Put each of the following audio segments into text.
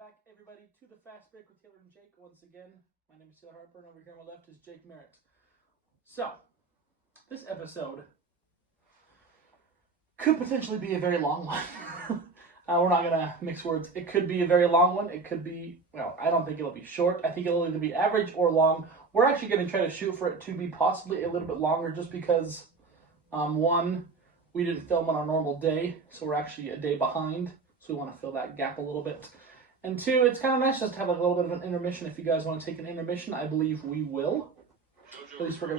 back, everybody, to the Fast Break with Taylor and Jake. Once again, my name is Taylor Harper, and over here on my left is Jake Merritt. So, this episode could potentially be a very long one. We're not going to mix words. It could be a very long one. It could be, well, I don't think it'll be short. I think it'll either be average or long. We're actually going to try to shoot for it to be possibly a little bit longer just because, one, we didn't film on our normal day, so we're actually a day behind. So we want to fill that gap a little bit. And two, it's kind of nice just to have like a little bit of an intermission. If you guys want to take an intermission, I believe we will. At least we're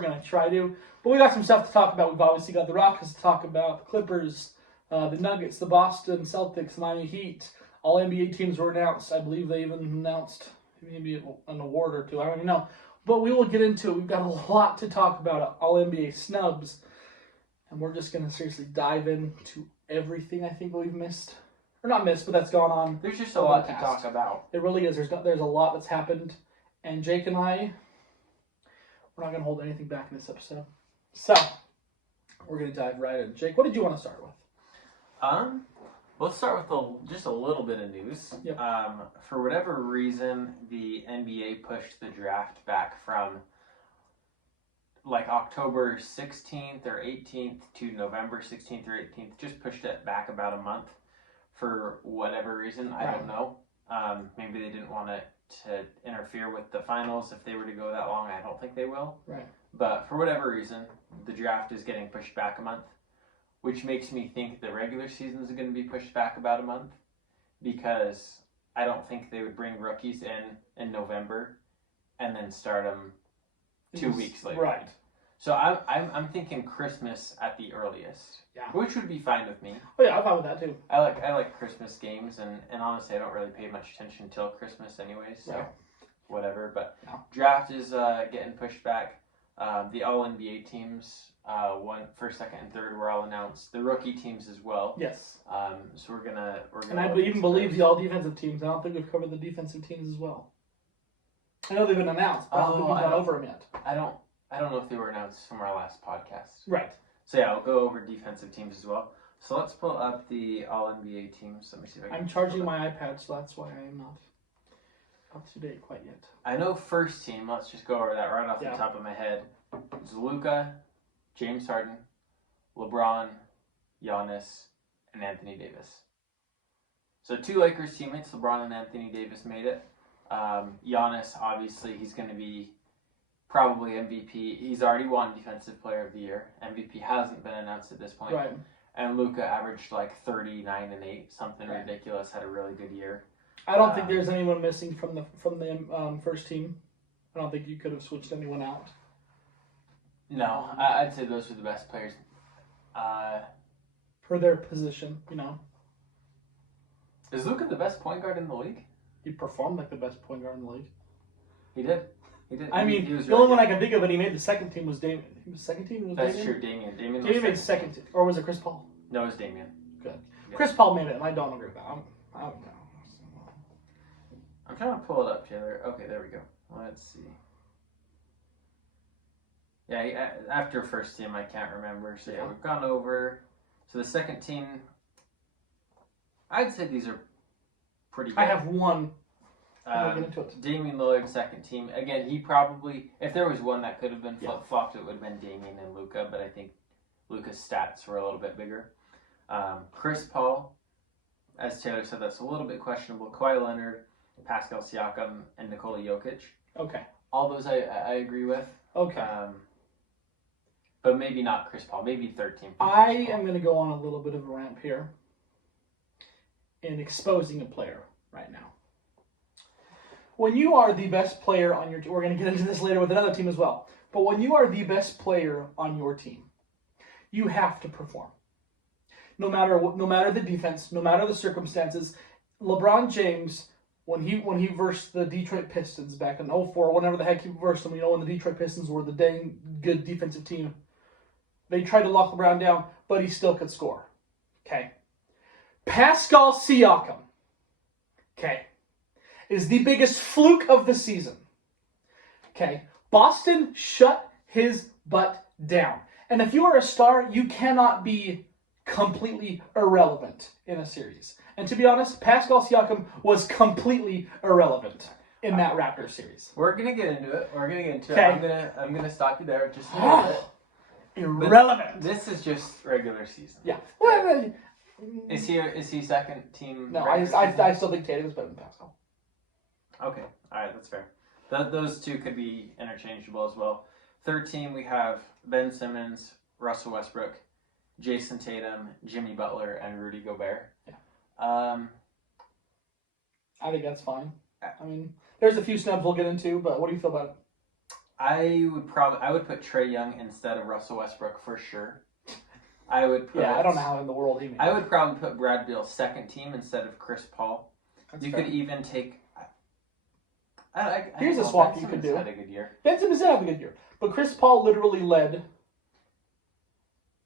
gonna try to. But we got some stuff to talk about. We've obviously got the Rockets to talk about, the Clippers, the Nuggets, the Boston Celtics, Miami Heat. All NBA teams were announced. I believe they even announced maybe an award or two. I don't even know. But we will get into it. We've got a lot to talk about. All NBA snubs. And we're just gonna seriously dive into everything I think we've missed. Or not missed, but that's gone on. There's just a lot to talk about. It really is. There's a lot that's happened. And Jake and I, we're not going to hold anything back in this episode. So, we're going to dive right in. Jake, what did you want to start with? Let's start with just a little bit of news. Yep. For whatever reason, the NBA pushed the draft back from like October 16th or 18th to November 16th or 18th. Just pushed it back about a month for whatever reason. I don't know. Maybe they didn't want to interfere with the finals if they were to go that long. I don't think they will. Right. But for whatever reason, the draft is getting pushed back a month, which makes me think the regular season is going to be pushed back about a month because I don't think they would bring rookies in November and then start them 2 weeks later. Right. So I'm thinking Christmas at the earliest. Yeah. Which would be fine with me. Oh yeah, I'm fine with that too. I like Christmas games and honestly I don't really pay much attention till Christmas anyways, so right. Whatever. But yeah. Draft is getting pushed back. The all NBA teams, first, second, and third were all announced. The rookie teams as well. Yes. So we're gonna and I even believe the all defensive teams. I don't think we've covered the defensive teams as well. I know they've been announced, but I don't think we've gone over them yet. I don't know if they were announced from our last podcast. Right. So yeah, I'll go over defensive teams as well. So let's pull up the All-NBA teams. Let me see if I can... I'm charging my iPad, so that's why I am not up to date quite yet. I know first team, let's just go over that right off the top of my head. It's Luka, James Harden, LeBron, Giannis, and Anthony Davis. So 2 Lakers teammates, LeBron and Anthony Davis made it. Giannis, obviously, he's going to be probably MVP. He's already won Defensive Player of the Year. MVP hasn't been announced at this point. Right. And Luka averaged like 39 and 8, something ridiculous. Had a really good year. I don't think there's anyone missing from the first team. I don't think you could have switched anyone out. No, I'd say those were the best players. For their position, you know. Is Luka the best point guard in the league? He performed like the best point guard in the league. He did. I mean, he was the only one I can think of that he made the second team was Damian. He was second team? That's true, Damian. Damian made second team. Or was it Chris Paul? No, it was Damian. Good. Yeah. Chris Paul made it, and I don't agree with that. I don't know. I'm trying to pull it up, Taylor. Okay, there we go. Let's see. Yeah, after first team, I can't remember. So yeah, we've gone over. So the second team, I'd say these are pretty good. I have one. Damian Lillard, second team. Again, he probably, if there was one that could have been flip-flopped, it would have been Damian and Luka, but I think Luka's stats were a little bit bigger. Chris Paul, as Taylor said, that's a little bit questionable. Kawhi Leonard, Pascal Siakam, and Nikola Jokic. Okay. All those I agree with. Okay. But maybe not Chris Paul. Maybe third team. I am going to go on a little bit of a ramp here in exposing a player right now. When you are the best player on your team, we're going to get into this later with another team as well, but when you are the best player on your team, you have to perform. No matter the defense, no matter the circumstances. LeBron James, when he versed the Detroit Pistons back in 2004, whenever the heck he versed them, when the Detroit Pistons were the dang good defensive team, they tried to lock LeBron down, but he still could score. Okay. Pascal Siakam. Okay. Is the biggest fluke of the season. Okay. Boston shut his butt down. And if you are a star, you cannot be completely irrelevant in a series. And to be honest, Pascal Siakam was completely irrelevant in that Raptors series. We're gonna get into it. Okay. I'm gonna stop you there just a little bit. Irrelevant. This is just regular season. Yeah. Well, Is he second team? no, regular season? I still think Tatum is better than Pascal. Okay, all right, that's fair. Those two could be interchangeable as well. Third team, we have Ben Simmons, Russell Westbrook, Jason Tatum, Jimmy Butler, and Rudy Gobert. Yeah. I think that's fine. I mean, there's a few snubs we'll get into, but what do you feel about it? I would put Trae Young instead of Russell Westbrook for sure. I would put. Yeah, I don't know how in the world he made. I would probably put Brad Beal second team instead of Chris Paul. That's you fair. could even take. Here's a Ben swap you could Simmons do. Had a good year. Ben Simmons did have a good year, but Chris Paul literally led.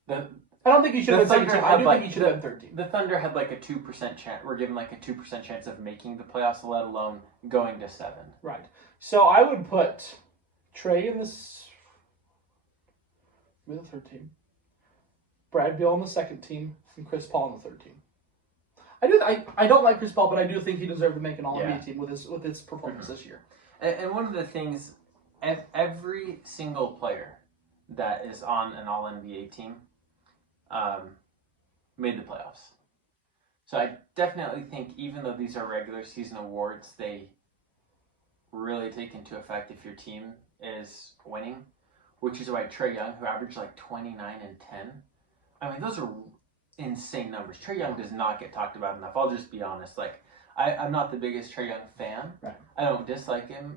The I don't think he should have the been second Thunder team. I had do like think he should have been 13. The Thunder had like a 2% chance. We're given like a 2% chance of making the playoffs, let alone going to 7. Right. So I would put Trae in this with the third team, Brad Beal on the second team, and Chris Paul on the third team. I don't like Chris Paul, but I do think he deserved to make an All-NBA team with his performance this year. And one of the things, every single player that is on an All-NBA team made the playoffs. So I definitely think even though these are regular season awards, they really take into effect if your team is winning, which is why Trae Young, who averaged like 29 and 10, I mean, those are insane numbers. Trae Young does not get talked about enough. I'll just be honest. Like, I'm not the biggest Trae Young fan. Right. I don't dislike him.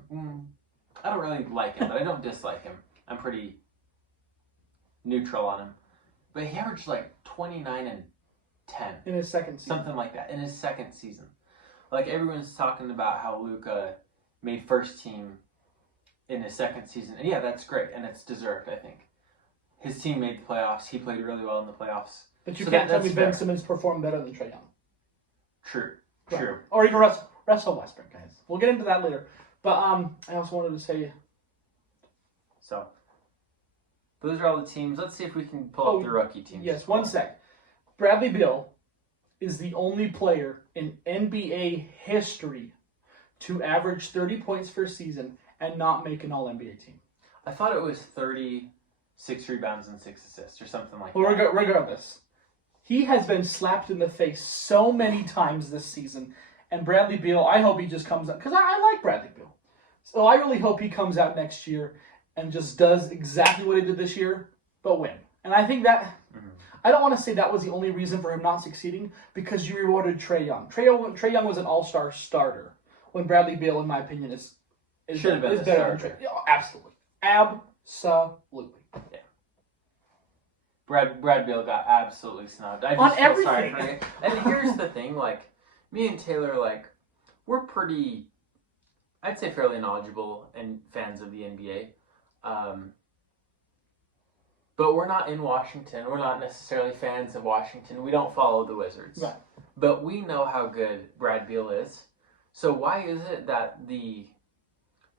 I don't really like him, but I don't dislike him. I'm pretty neutral on him. But he averaged like 29 and 10. In his second season. Something like that. In his second season. Like, everyone's talking about how Luka made first team in his second season. And yeah, that's great. And it's deserved, I think. His team made the playoffs. He played really well in the playoffs. But you So can't tell me that's Ben fair. Simmons performed better than Trae Young. True. Right. True. Or even Russell Westbrook, guys. We'll get into that later. But I also wanted to say... So, those are all the teams. Let's see if we can pull up the rookie teams. Yes, one sec. Bradley Beal is the only player in NBA history to average 30 points per season and not make an All-NBA team. I thought it was 36 rebounds and 6 assists or something like Well, that. regardless, he has been slapped in the face so many times this season. And Bradley Beal, I hope he just comes out, because I like Bradley Beal. So I really hope he comes out next year and just does exactly what he did this year, but win. And I think that, I don't want to say that was the only reason for him not succeeding, because you rewarded Trae Young. Trae Young was an all-star starter, when Bradley Beal, in my opinion, is Should have been is the better starter. than Trae. Yeah, absolutely. Absolutely. Yeah. Brad Beal got absolutely snubbed. I On just feel sorry everything. for him. And here's the thing, like, me and Taylor, like, we're pretty, I'd say fairly knowledgeable and fans of the NBA. But we're not in Washington. We're not necessarily fans of Washington. We don't follow the Wizards. Right. But we know how good Brad Beal is. So why is it that the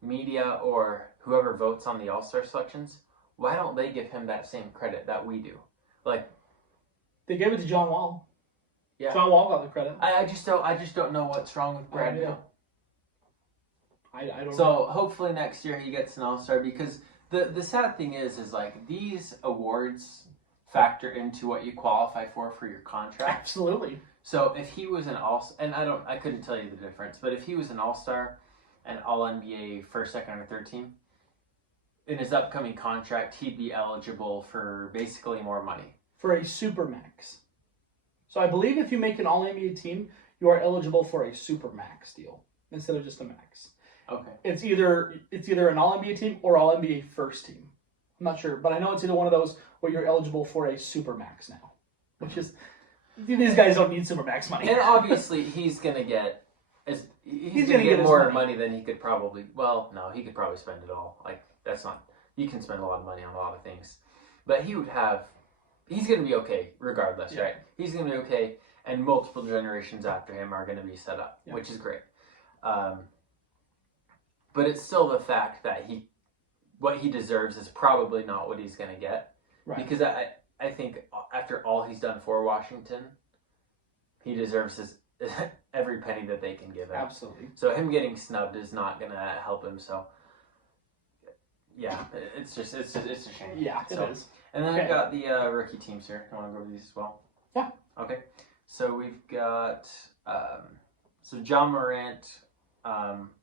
media or whoever votes on the All-Star selections, why don't they give him that same credit that we do? Like, They gave it to John Wall. yeah. John Wall got the credit. I just don't know what's wrong with Brad Yeah. Beal. I don't know. So hopefully next year he gets an All-Star, because the sad thing is like these awards factor into what you qualify for your contract. Absolutely. So if he was an All-Star, and I couldn't tell you the difference, but if he was an All-Star and All-NBA first, second, or third team, in his upcoming contract, he'd be eligible for basically more money. For a Supermax. So I believe if you make an All-NBA team, you are eligible for a Supermax deal instead of just a max. Okay. It's either an All-NBA team or All-NBA first team. I'm not sure, but I know it's either one of those where you're eligible for a Supermax now, which is these guys don't need Supermax money. And obviously he's gonna get he's gonna get his more money. money than he could probably. Well, no, he could probably spend it all. Like, that's not. You can spend a lot of money on a lot of things, but he's gonna be okay regardless, Yeah. right? He's gonna be okay, and multiple generations after him are gonna be set up, Yeah. which is great. But it's still the fact that what he deserves is probably not what he's gonna get, Right. because I think after all he's done for Washington, he deserves his every penny that they can give him. Absolutely. So him getting snubbed is not going to help him. So yeah, it's a shame. Yeah, it is. And then Okay. I've got the rookie teams here. I want to go over these as well. Yeah. Okay. So we've got so John Morant.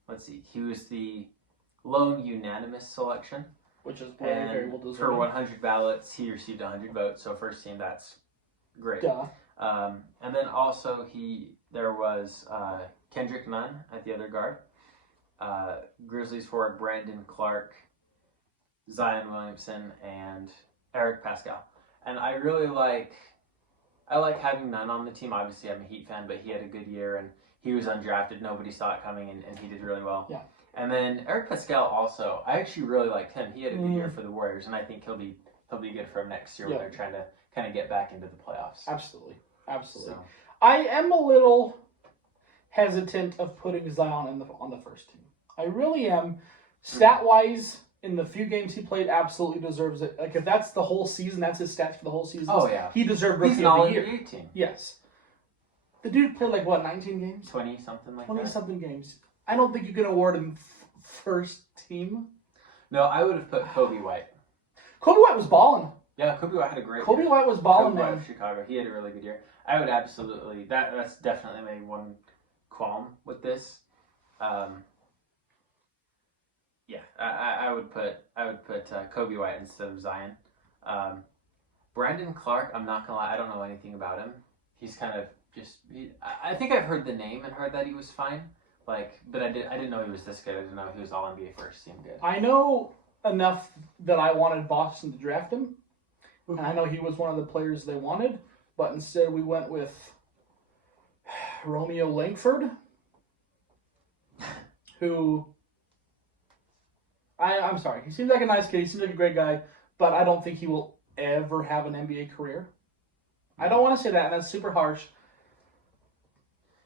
Let's see. He was the lone unanimous selection. Which is very well deserved. For 100 ballots, he received 100 votes. So first team, that's great. Duh. And then also there was Kendrick Nunn at the other guard. Grizzlies forward Brandon Clark, Zion Williamson, and Eric Pascal. And I like having Nunn on the team. Obviously, I'm a Heat fan, but he had a good year and he was undrafted. Nobody saw it coming, and he did really well. Yeah. And then Eric Pascal also, I actually really liked him. He had a good year for the Warriors, and I think he'll be good for him next year when they're trying to kind of get back into the playoffs. Absolutely. So. I am a little hesitant of putting Zion on the first team. I really am. Stat-wise, in the few games he played, absolutely deserves it. Like, if that's the whole season, that's his stats for the whole season. Oh, yeah. He deserved He's Rookie an of the Year. All-NBA team. Yes. The dude played, 19 games? 20-something like that. 20-something games. I don't think you can award him first team. No, I would have put Kobe White. Kobe White was balling. Yeah, Kobe White had a great Kobe year. White was balling, Kobe White man. of Chicago. He had a really good year. I would absolutely... That's definitely my one qualm with this. Yeah, I would put Kobe White instead of Zion. Brandon Clark, I'm not gonna lie, I don't know anything about him. He's kind of just. I think I've heard the name and heard that he was fine. But I didn't know he was this good. I didn't know he was all NBA first team good. I know enough that I wanted Boston to draft him, and I know he was one of the players they wanted, but instead we went with Romeo Langford, who. I'm sorry. He seems like a nice kid. He seems like a great guy, but I don't think he will ever have an NBA career. I don't want to say that, and that's super harsh.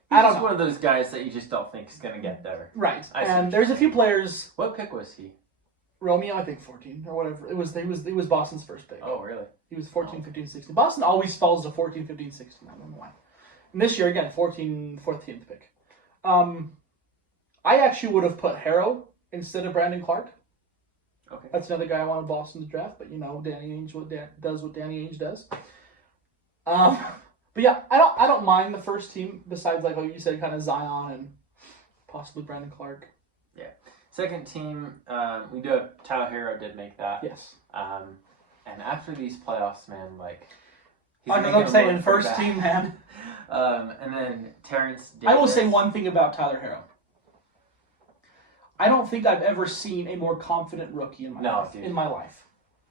He's just one of those guys that you just don't think is going to get there. Right. And there's a few players. What pick was he? Romeo, I think 14 or whatever. He was Boston's first pick. Oh, really? He was 14, 15, 16. Boston always falls to 14, 15, 16. I don't know why. And this year, again, 14th pick. I actually would have put Harrow instead of Brandon Clark. Okay. That's another guy I wanted Boston to draft, but Danny Ainge does what Danny Ainge does. But yeah, I don't mind the first team besides like you said, kind of Zion and possibly Brandon Clark. Yeah. Second team, we do have Tyler Hero did make that. Yes. And after these playoffs, man, I'm saying first team, man. And then Terrence Davis. I will say one thing about Tyler Hero. I don't think I've ever seen a more confident rookie in my life.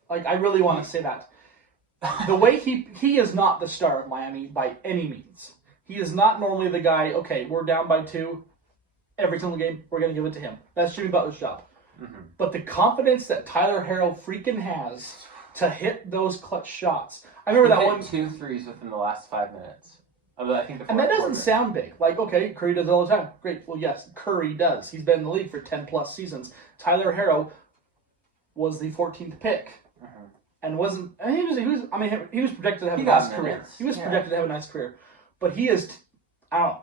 I really want to say that. The way he is not the star of Miami by any means. He is not normally the guy, okay, we're down by 2. Every single game, we're going to give it to him. That's Jimmy Butler's job. Mm-hmm. But the confidence that Tyler Hero freaking has to hit those clutch shots. I remember that one. 2 threes within the last 5 minutes. I think and that doesn't sound big. Okay, Curry does it all the time. Great. Well, yes, Curry does. He's been in the league for 10 plus seasons. Tyler Hero was the 14th pick. Mm-hmm. And wasn't. He was projected to have a nice career. He was projected to have a nice career. But he is, I don't know.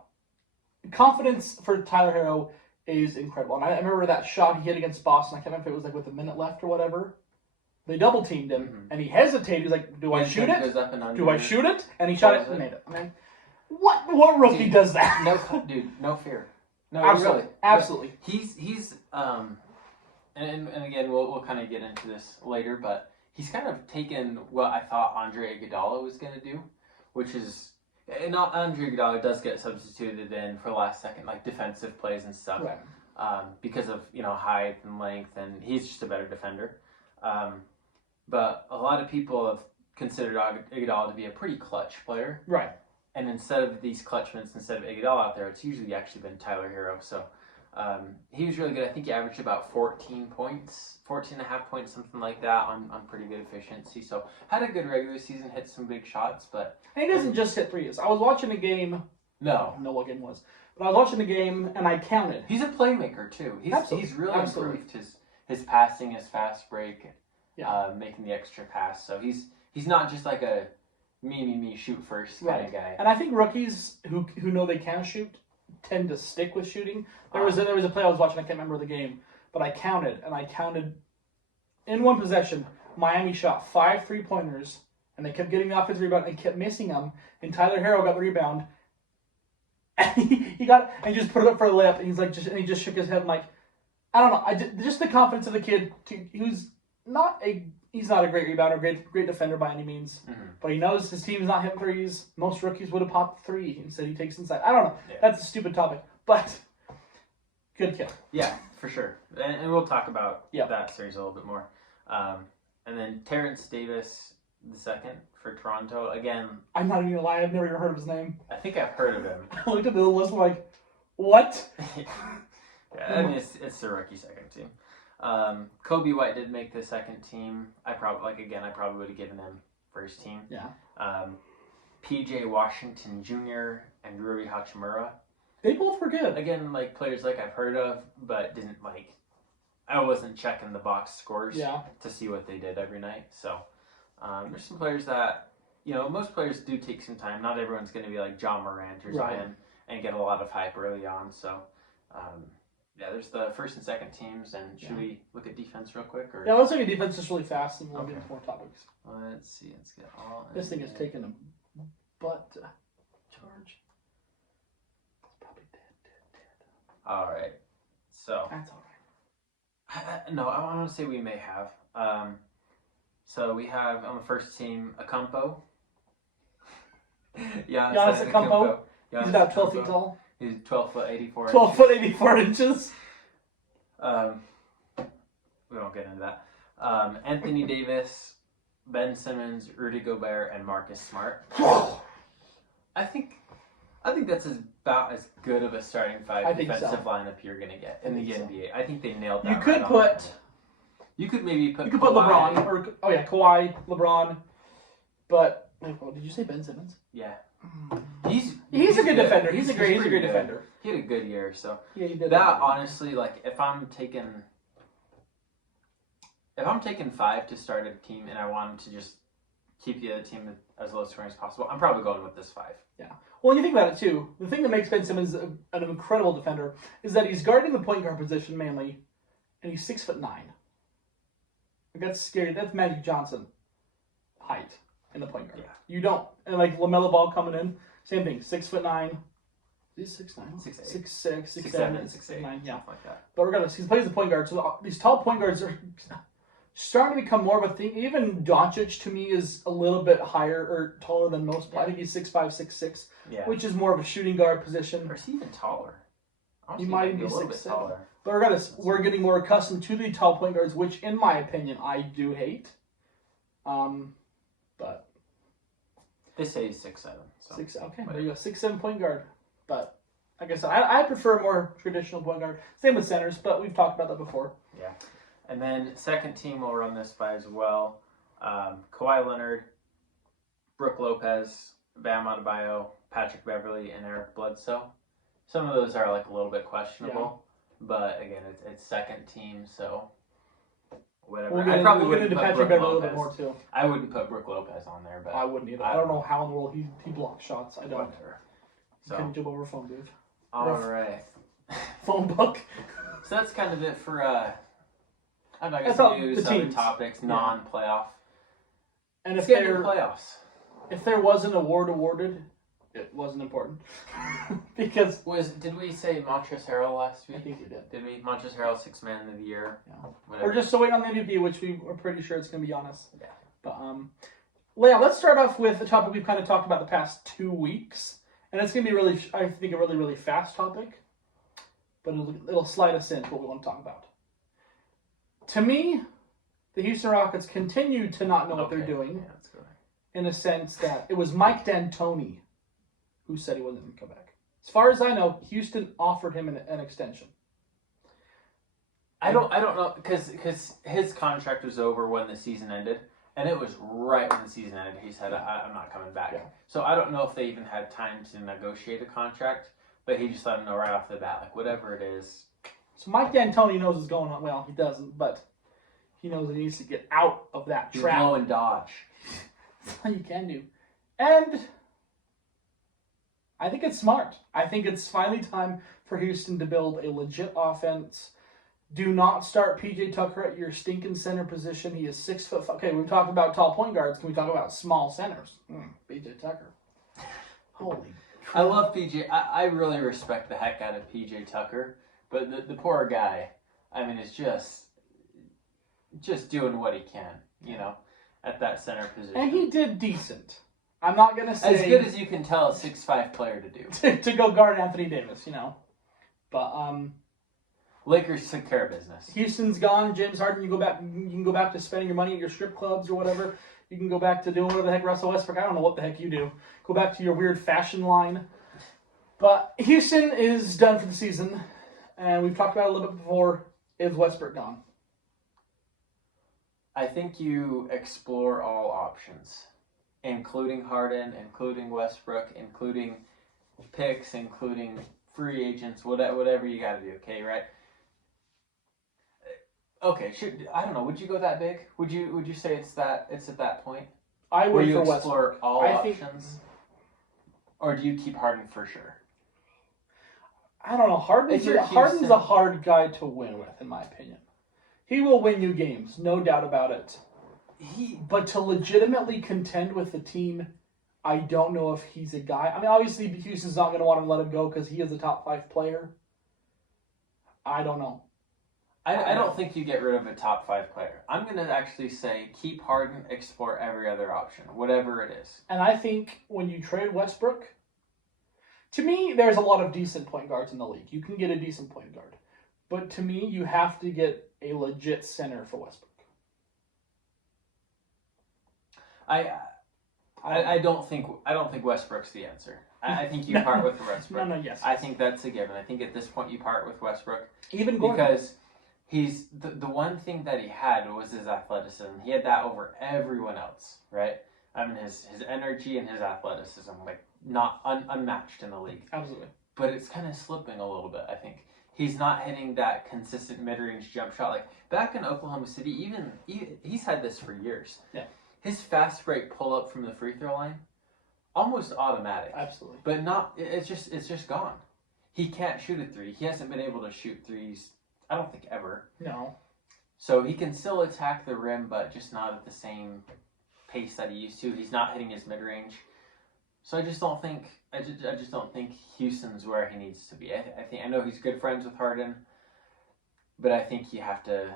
Confidence for Tyler Hero is incredible. And I remember that shot he hit against Boston. I can't remember if it was with a minute left or whatever. They double teamed him, and he hesitated. He's like, "Do I shoot it? Do I shoot it?" And he shot it and made it. I mean, what rookie does that? No fear. No, absolutely, really. Absolutely. He's and again we'll kind of get into this later, but he's kind of taken what I thought Andre Iguodala was going to do, which is. And not Andre Iguodala does get substituted in for last second, defensive plays and stuff, right. Because of height and length, and he's just a better defender. But a lot of people have considered Iguodala to be a pretty clutch player, right? And instead of these clutch minutes, instead of Iguodala out there, it's usually actually been Tyler Hero. So he was really good. I think he averaged about 14 points, 14.5 points, something like that on pretty good efficiency. So had a good regular season, hit some big shots, but... And he doesn't just hit threes. I was watching a game... No. I don't know what game it was. But I was watching the game, and I counted. He's a playmaker, too. He's really improved his passing, his fast break, making the extra pass. So he's he's not just like a me, shoot first kind of guy. And I think rookies who know they can shoot tend to stick with shooting. There was a play I was watching, I can't remember the game, but I counted in one possession, Miami shot 5 3-pointers, and they kept getting the offensive rebound and kept missing them, and Tyler Herro got the rebound, and he just put it up for a layup, and he just shook his head, and like, I don't know, just the confidence of the kid, he's not a great rebounder, great defender by any means, but he knows his team's not hitting threes. Most rookies would have popped 3 instead he takes inside. I don't know. Yeah. That's a stupid topic, but good kid. Yeah, for sure. And we'll talk about that series a little bit more. And then Terrence Davis II for Toronto. Again, I'm not even gonna lie, I've never even heard of his name. I think I've heard of him. I looked at the list and I'm like, what? Yeah, I mean, it's the rookie second team. Kobe White did make the second team. I probably would have given him first team. Yeah. PJ Washington Jr. and Rui Hachimura. They both were good. Again, like players like I've heard of, but didn't like. I wasn't checking the box scores to see what they did every night. So there's some players that most players do take some time. Not everyone's going to be like John Morant or Zion and get a lot of hype early on. So. There's the first and second teams, and should we look at defense real quick? Or? Yeah, let's look at defense just really fast, and we'll get into more topics. Let's see. Let's get all. This thing is taking a butt charge. It's probably dead. All right. So. That's all right. No, I want to say we may have. So we have on the first team Akumpo. Giannis Akumpo. He's about 12 feet tall. He's 12 foot 84 12 inches. foot 84 inches. We won't get into that. Anthony Davis, Ben Simmons, Rudy Gobert, and Marcus Smart. I think that's about as good of a starting 5 defensive lineup you're gonna get in the NBA. I think they nailed that. You could maybe put LeBron or Kawhi, LeBron, but did you say Ben Simmons? Yeah. He's a good defender. He's a great defender. He had a good year, so yeah, he did. That honestly, like, if I'm taking 5 to start a team and I wanted to just keep the other team as low scoring as possible, I'm probably going with this 5. Yeah. Well, when you think about it too, the thing that makes Ben Simmons an incredible defender is that he's guarding the point guard position mainly, and he's 6'9". That's scary. That's Magic Johnson height in the point guard. Yeah. You don't, and like LaMelo Ball coming in, same thing, 6'9". Is he 6'9"? 6'8". 6'6", 6'7", 6'9", yeah. Something like that. But regardless, he plays the point guard, so these tall point guards are starting to become more of a thing. Even Doncic to me is a little bit higher or taller than most. Yeah. I think he's 6'5", 6'6", which is more of a shooting guard position. Or is he even taller? He might even be 6'7". But regardless, we're getting more accustomed to the tall point guards, which, in my opinion, I do hate. But they say he's 6'7". So. Okay, there you go, 6'7" point guard. But like I said, I prefer a more traditional point guard. Same with centers, but we've talked about that before. Yeah. And then second team we'll run this by as well. Kawhi Leonard, Brook Lopez, Bam Adebayo, Patrick Beverly, and Eric Bledsoe. Some of those are like a little bit questionable, but again, it's second team, so whatever. We'll get into Patrick Beverly a little bit more too. I wouldn't put Brook Lopez on there, but I wouldn't either. I don't know how in the world he blocks shots. I don't. Whatever. So, couldn't jump over a phone booth. All right. Phone book. So that's kind of it for I'm not gonna news, other topics, non-playoff. And if playoffs, if there was an award awarded, it wasn't important because did we say Montrezl Harrell last week? I think we did. Did we? Montrezl Harrell 6th man of the year. Yeah. Whatever. We're just still waiting on the MVP, which we are pretty sure it's going to be Giannis. Yeah. But Leah, let's start off with a topic we've kind of talked about the past 2 weeks. And it's going to be I think, a really, really fast topic. But it'll slide us into what we want to talk about. To me, the Houston Rockets continue to not know what they're doing. Yeah, that's good. In a sense that it was Mike D'Antoni who said he wasn't going to come back. As far as I know, Houston offered him an extension. I don't know, because his contract was over when the season ended. And it was right when the season ended. He said, I'm not coming back. Yeah. So I don't know if they even had time to negotiate a contract, but he just let him know right off the bat, like, whatever it is. So Mike D'Antoni knows what's going on. Well, he doesn't, but he knows that he needs to get out of that trap. Blow and dodge. That's all you can do. And I think it's smart. I think it's finally time for Houston to build a legit offense. Do not start PJ Tucker at your stinking center position. He is 6'5". Okay, we've talked about tall point guards. Can we talk about small centers? PJ Tucker. Holy crap. I love PJ. I really respect the heck out of PJ Tucker. But the poor guy, I mean, is just doing what he can, at that center position. And he did decent. I'm not going to say... As good as you can tell a 6'5" player to do. to go guard Anthony Davis, But, Lakers took care of business. Houston's gone. James Harden, you can go back to spending your money at your strip clubs or whatever. You can go back to doing whatever the heck Russell Westbrook. I don't know what the heck you do. Go back to your weird fashion line. But Houston is done for the season. And we've talked about it a little bit before. Is Westbrook gone? I think you explore all options, including Harden, including Westbrook, including picks, including free agents, whatever you got to do. Okay, right? Okay, I don't know. Would you go that big? Would you say it's at that point? I would. Where you for explore Westbrook. all options, or do you keep Harden for sure? I don't know. Harden's a hard guy to win with, in my opinion. He will win you games, no doubt about it. But to legitimately contend with the team, I don't know if he's a guy. I mean, obviously, Houston's not going to want to let him go because he is a top 5 player. I don't know. I don't think you get rid of a top 5 player. I'm going to actually say keep Harden, explore every other option, whatever it is. And I think when you trade Westbrook, to me, there's a lot of decent point guards in the league. You can get a decent point guard. But to me, you have to get a legit center for Westbrook. I don't think Westbrook's the answer. I think you part with Westbrook. Yes. I think that's a given. I think at this point you part with Westbrook. Even Gordon. Because he's the one thing that he had was his athleticism. He had that over everyone else, right? I mean, his energy and his athleticism, like not unmatched in the league. Absolutely. But it's kind of slipping a little bit, I think. He's not hitting that consistent mid-range jump shot. Like back in Oklahoma City, he's had this for years. Yeah. His fast break pull up from the free throw line, almost automatic. Absolutely. But not. It's just gone. He can't shoot a 3. He hasn't been able to shoot 3s. I don't think ever. No. So he can still attack the rim, but just not at the same pace that he used to. He's not hitting his mid-range. So I just don't think Houston's where he needs to be. I know he's good friends with Harden, but I think you have to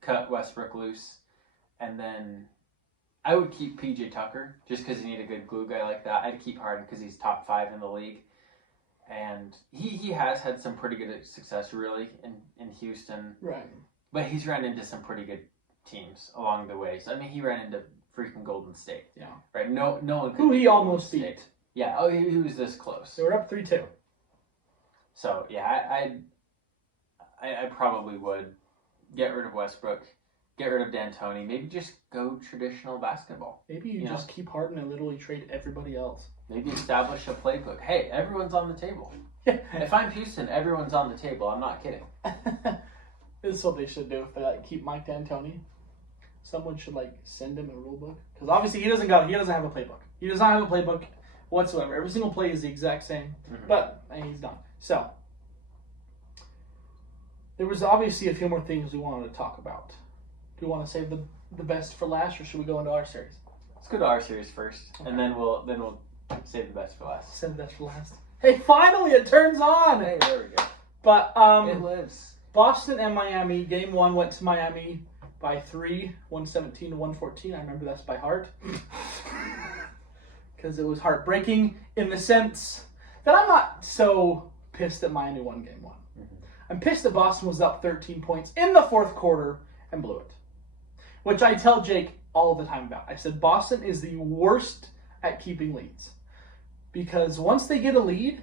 cut Westbrook loose, and then I would keep PJ Tucker just because you need a good glue guy like that. I'd keep Harden because he's top 5 in the league, and he has had some pretty good success really in Houston. Right. But he's run into some pretty good teams along the way. So I mean, he ran into freaking Golden State. Yeah. Right. No one could. Who he almost beat. Yeah. Oh, he was this close. They were up 3-2. So yeah, I probably would get rid of Westbrook, get rid of D'Antoni, maybe just go traditional basketball. Maybe you just keep Harden and literally trade everybody else. Maybe establish a playbook. Hey, everyone's on the table. If I'm Houston, everyone's on the table. I'm not kidding. This is what they should do if they keep Mike D'Antoni. Someone should send him a rule book because obviously he doesn't have a playbook. He does not have a playbook whatsoever. Every single play is the exact same, but he's done. So there was obviously a few more things we wanted to talk about. Do we want to save the best for last, or should we go into our series? Let's go to our series first, and then we'll save the best for last. Save the best for last. Hey, finally it turns on. Hey, there we go. But it lives. Boston and Miami. Game 1 went to Miami by 3, 117-114. I remember that's by heart. Because it was heartbreaking in the sense that I'm not so pissed that Miami won Game 1. Mm-hmm. I'm pissed that Boston was up 13 points in the fourth quarter and blew it. Which I tell Jake all the time about. I said Boston is the worst at keeping leads. Because once they get a lead,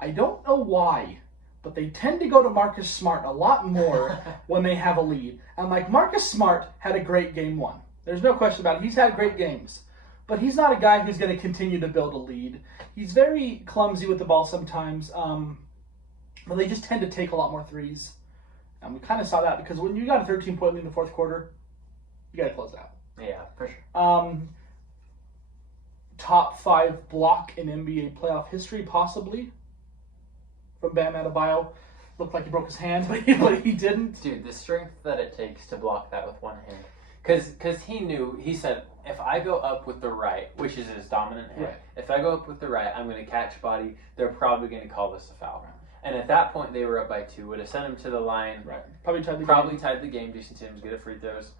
I don't know why, but they tend to go to Marcus Smart a lot more when they have a lead. And Marcus Smart had a great Game 1. There's no question about it. He's had great games. But he's not a guy who's going to continue to build a lead. He's very clumsy with the ball sometimes. But they just tend to take a lot more threes. And we kind of saw that because when you got a 13-point lead in the fourth quarter, you got to close out. Yeah, for sure. top 5 block in NBA playoff history, possibly, from Bam Adebayo. Looked like he broke his hand, but he didn't. Dude, the strength that it takes to block that with one hand. Because he said, if I go up with the right, which is his dominant hand, if I go up with the right, I'm going to catch body. They're probably going to call this a foul. Right. And at that point, they were up by 2. Would have sent him to the line. Right. Probably tied the game. Jason Tatum's good at free throws.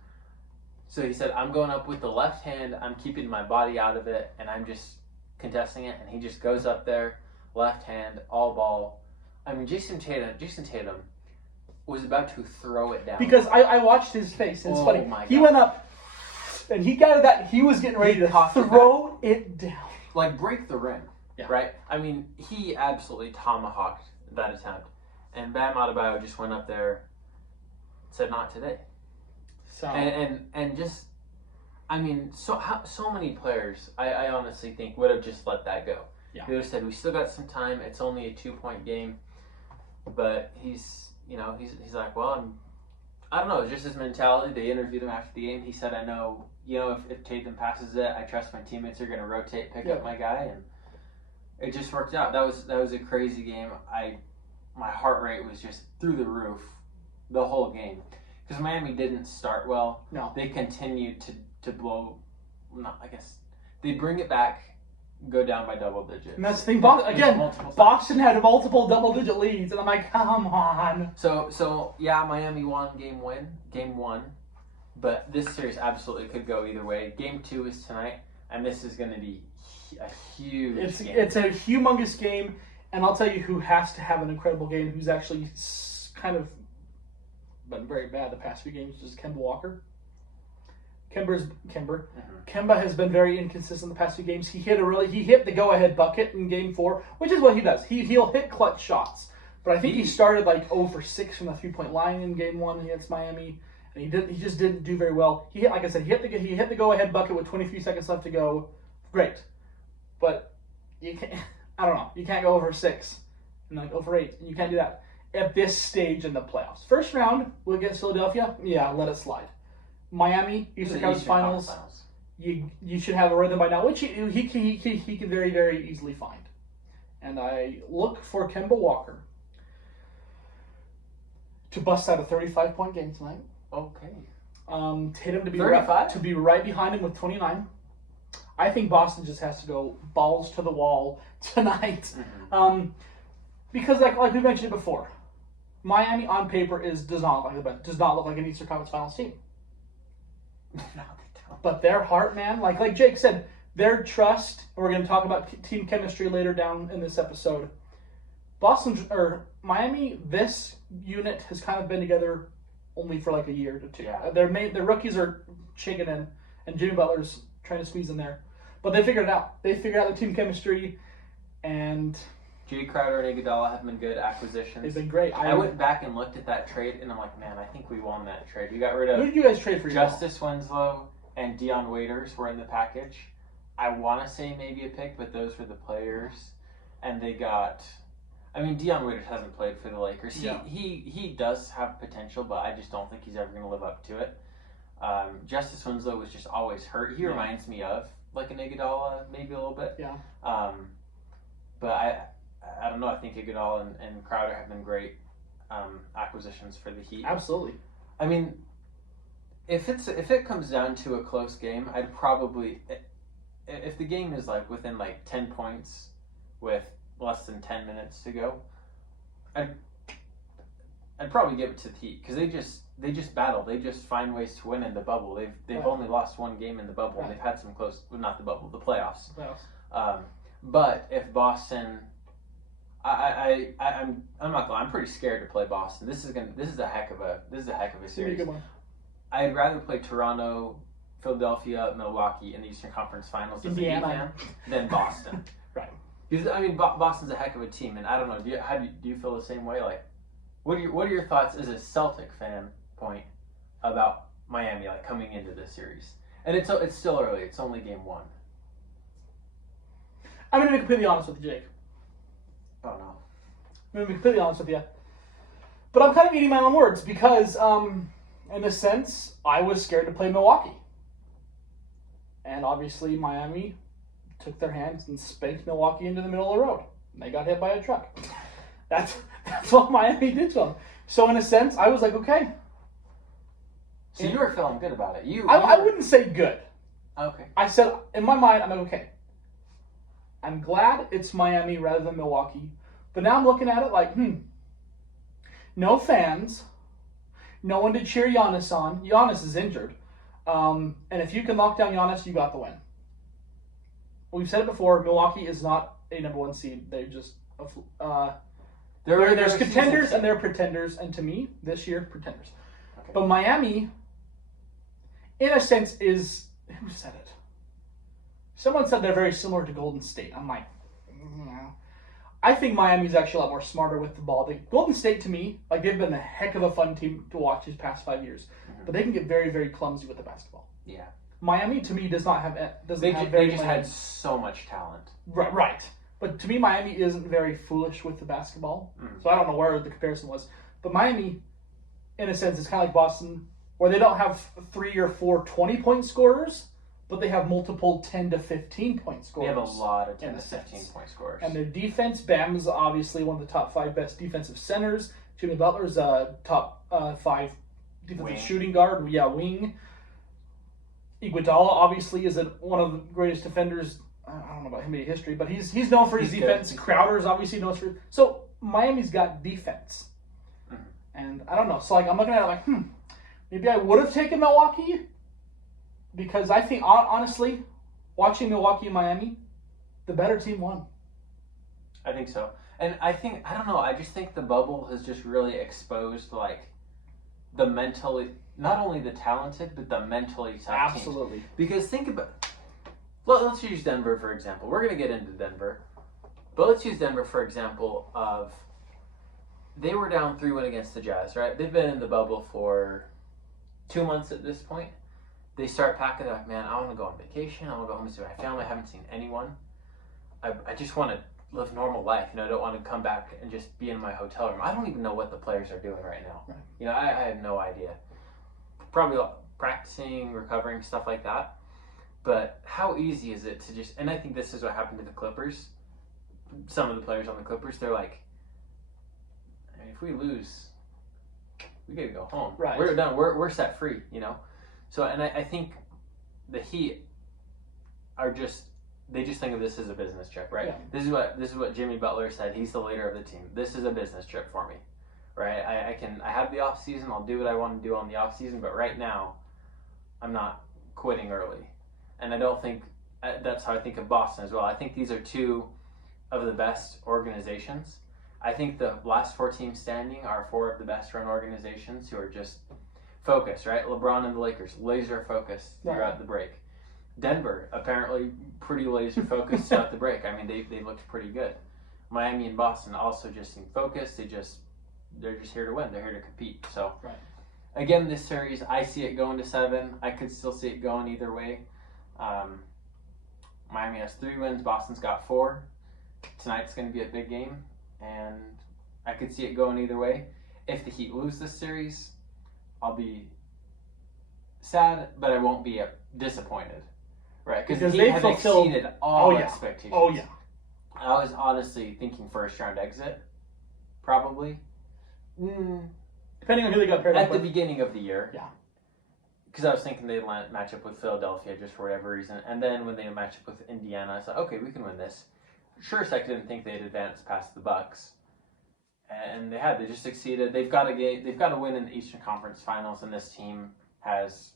So he said, I'm going up with the left hand. I'm keeping my body out of it, and I'm just contesting it. And he just goes up there, left hand, all ball. I mean, Jason Tatum was about to throw it down. Because I watched his face. And it's funny. My he God. went up, and he got that. He was getting ready to throw it down. Like, break the rim. Yeah. Right? I mean, he absolutely tomahawked that attempt. And Bam Adebayo just went up there, said, not today. So And just, I mean, so many players, I honestly think, would have just let that go. Yeah. They would have said, we still got some time. It's only a 2-point game. But he's like, well, I don't know. It's just his mentality. They interviewed him after the game. He said, I know, if Tatum passes it, I trust my teammates are going to rotate, pick up my guy. And it just worked out. That was a crazy game. My heart rate was just through the roof the whole game. Because Miami didn't start well. No. They continued to blow. I guess they bring it back, go down by double digits. And that's the thing. Boston had multiple double-digit leads, and I'm like, come on. So yeah, Miami won game 1, but this series absolutely could go either way. Game 2 is tonight, and this is going to be a huge game. It's a humongous game, and I'll tell you who has to have an incredible game, who's actually kind of been very bad the past few games, is Kemba Walker. Kemba has been very inconsistent the past few games. He hit the go-ahead bucket in Game 4, which is what he does. He'll hit clutch shots, but I think he started like 0 for 6 from the 3-point line in Game 1 against Miami, and he just didn't do very well. He hit the go-ahead bucket with 23 seconds left to go. Great, but you can't. I don't know. You can't go over 6 and like over 8. You can't do that at this stage in the playoffs. First round, we'll get Philadelphia. Yeah, let it slide. Miami, Eastern Conference Finals. You should have a rhythm by now, which he can very, very easily find. And I look for Kemba Walker to bust out a 35-point game tonight. Okay. Tatum to be 35? To be right behind him with 29. I think Boston just has to go balls to the wall tonight. Mm-hmm. Because like we mentioned before, Miami on paper does not look like an Eastern Conference Finals team. No, they don't. But their heart, man, like Jake said, their trust, and we're going to talk about team chemistry later down in this episode. Miami, this unit has kind of been together only for like a year to 2. Yeah. Their rookies are shaking in, and Jimmy Butler's trying to squeeze in there. But they figured it out. They figured out the team chemistry, and Jay Crowder and Iguodala have been good acquisitions. they've been great. I went back and looked at that trade, and I'm like, man, I think we won that trade. We got rid of Who did you guys trade for? Justice Winslow and Dion Waiters were in the package. I want to say maybe a pick, but those were the players. And they got... I mean, Dion Waiters hasn't played for the Lakers. Yeah. He does have potential, but I just don't think he's ever going to live up to it. Justice Winslow was just always hurt. He reminds me of like an Iguodala, maybe a little bit. Yeah. But I don't know. I think Iguodala and Crowder have been great acquisitions for the Heat. Absolutely. I mean, if it comes down to a close game, I'd probably, if the game is like within like 10 points with less than 10 minutes to go, I'd probably give it to the Heat because they just battle. They just find ways to win in the bubble. They've only lost one game in the bubble. They've had some close, well, not the bubble, the playoffs. But if Boston, I'm not gonna. I'm pretty scared to play Boston. This is a heck of a series. Good one. I'd rather play Toronto, Philadelphia, Milwaukee in the Eastern Conference Finals as a Heat fan than Boston. Right. Because I mean, Boston's a heck of a team, and I don't know. Do you feel the same way? Like, what are your thoughts as a Celtic fan point about Miami like coming into this series? And it's still early. It's only game 1. I'm going to be completely honest with you, Jake. Oh no. I'm going to be completely honest with you. But I'm kind of eating my own words because, in a sense, I was scared to play Milwaukee. And obviously Miami took their hands and spanked Milwaukee into the middle of the road. And they got hit by a truck. That's what Miami did to them. So in a sense, I was like, okay. So you were feeling good about it. I wouldn't say good. Okay. I said, in my mind, I'm like, okay. I'm glad it's Miami rather than Milwaukee. But now I'm looking at it like, no fans. No one to cheer Giannis on. Giannis is injured. And if you can lock down Giannis, you got the win. We've said it before, Milwaukee is not a number one seed. They're just there's contenders and they're pretenders, and to me, this year, pretenders. Okay. But Miami, in a sense, is, who said it? Someone said they're very similar to Golden State. I'm like, no. I think Miami's actually a lot more smarter with the ball. Golden State, to me, like, they've been a heck of a fun team to watch these past 5 years. Mm-hmm. But they can get very, very clumsy with the basketball. Yeah. Miami, to me, they just had so much talent. Right. But to me, Miami isn't very foolish with the basketball. Mm. So I don't know where the comparison was. But Miami, in a sense, is kind of like Boston, where they don't have 3 or 4 20-point scorers, but they have multiple 10 to 15-point scorers. They have a lot of 10 to 15-point scorers. And their defense, Bam is obviously one of the top 5 best defensive centers. Jimmy Butler's top 5 defensive shooting guard. Yeah, wing. Iguodala obviously is one of the greatest defenders. I don't know about him in history, but he's known for his defense. Crowder's obviously known for. So Miami's got defense, and I don't know. So like I'm looking at it like, maybe I would have taken Milwaukee, because I think honestly, watching Milwaukee and Miami, the better team won. I think so, and I don't know. I just think the bubble has just really exposed like the mentally. Not only the talented, but the mentally tough Absolutely. Teams. Because think about... Let's use Denver, for example. We're going to get into Denver. But let's use Denver, for example, of... They were down 3-1 against the Jazz, right? They've been in the bubble for 2 months at this point. They start packing. They're like, man, I want to go on vacation. I want to go home and see my family. I haven't seen anyone. I just want to live normal life. I don't want to come back and just be in my hotel room. I don't even know what the players are doing right now. Right. I have no idea. Probably practicing, recovering, stuff like that. But how easy is it to just... And I think this is what happened to the Clippers. Some of the players on the Clippers, they're like, if we lose, we got to go home. Right. We're done. We're set free, So, and I think the Heat are just... They just think of this as a business trip, right? Yeah. This is what Jimmy Butler said. He's the leader of the team. This is a business trip for me. Right, I have the off season. I'll do what I want to do on the off season, but right now, I'm not quitting early, and I don't think that's how I think of Boston as well. I think these are 2 of the best organizations. I think the last 4 teams standing are 4 of the best run organizations who are just focused. Right, LeBron and the Lakers, laser focused throughout the break. Denver apparently pretty laser focused throughout the break. I mean, they looked pretty good. Miami and Boston also just seem focused. They're just here to win. They're here to compete. So, Again, this series, I see it going to 7. I could still see it going either way. Miami has 3 wins. Boston's got 4. Tonight's going to be a big game, and I could see it going either way. If the Heat lose this series, I'll be sad, but I won't be disappointed. Right? Because the Heat have exceeded all expectations. Oh, yeah. I was honestly thinking first-round exit, probably. Depending on who they got paired up with. At the beginning of the year. Yeah. Because I was thinking they'd match up with Philadelphia just for whatever reason. And then when they match up with Indiana, I thought, okay, we can win this. Sure as heck didn't think they'd advance past the Bucks. And they had. They just succeeded. They've got to win in the Eastern Conference Finals, and this team has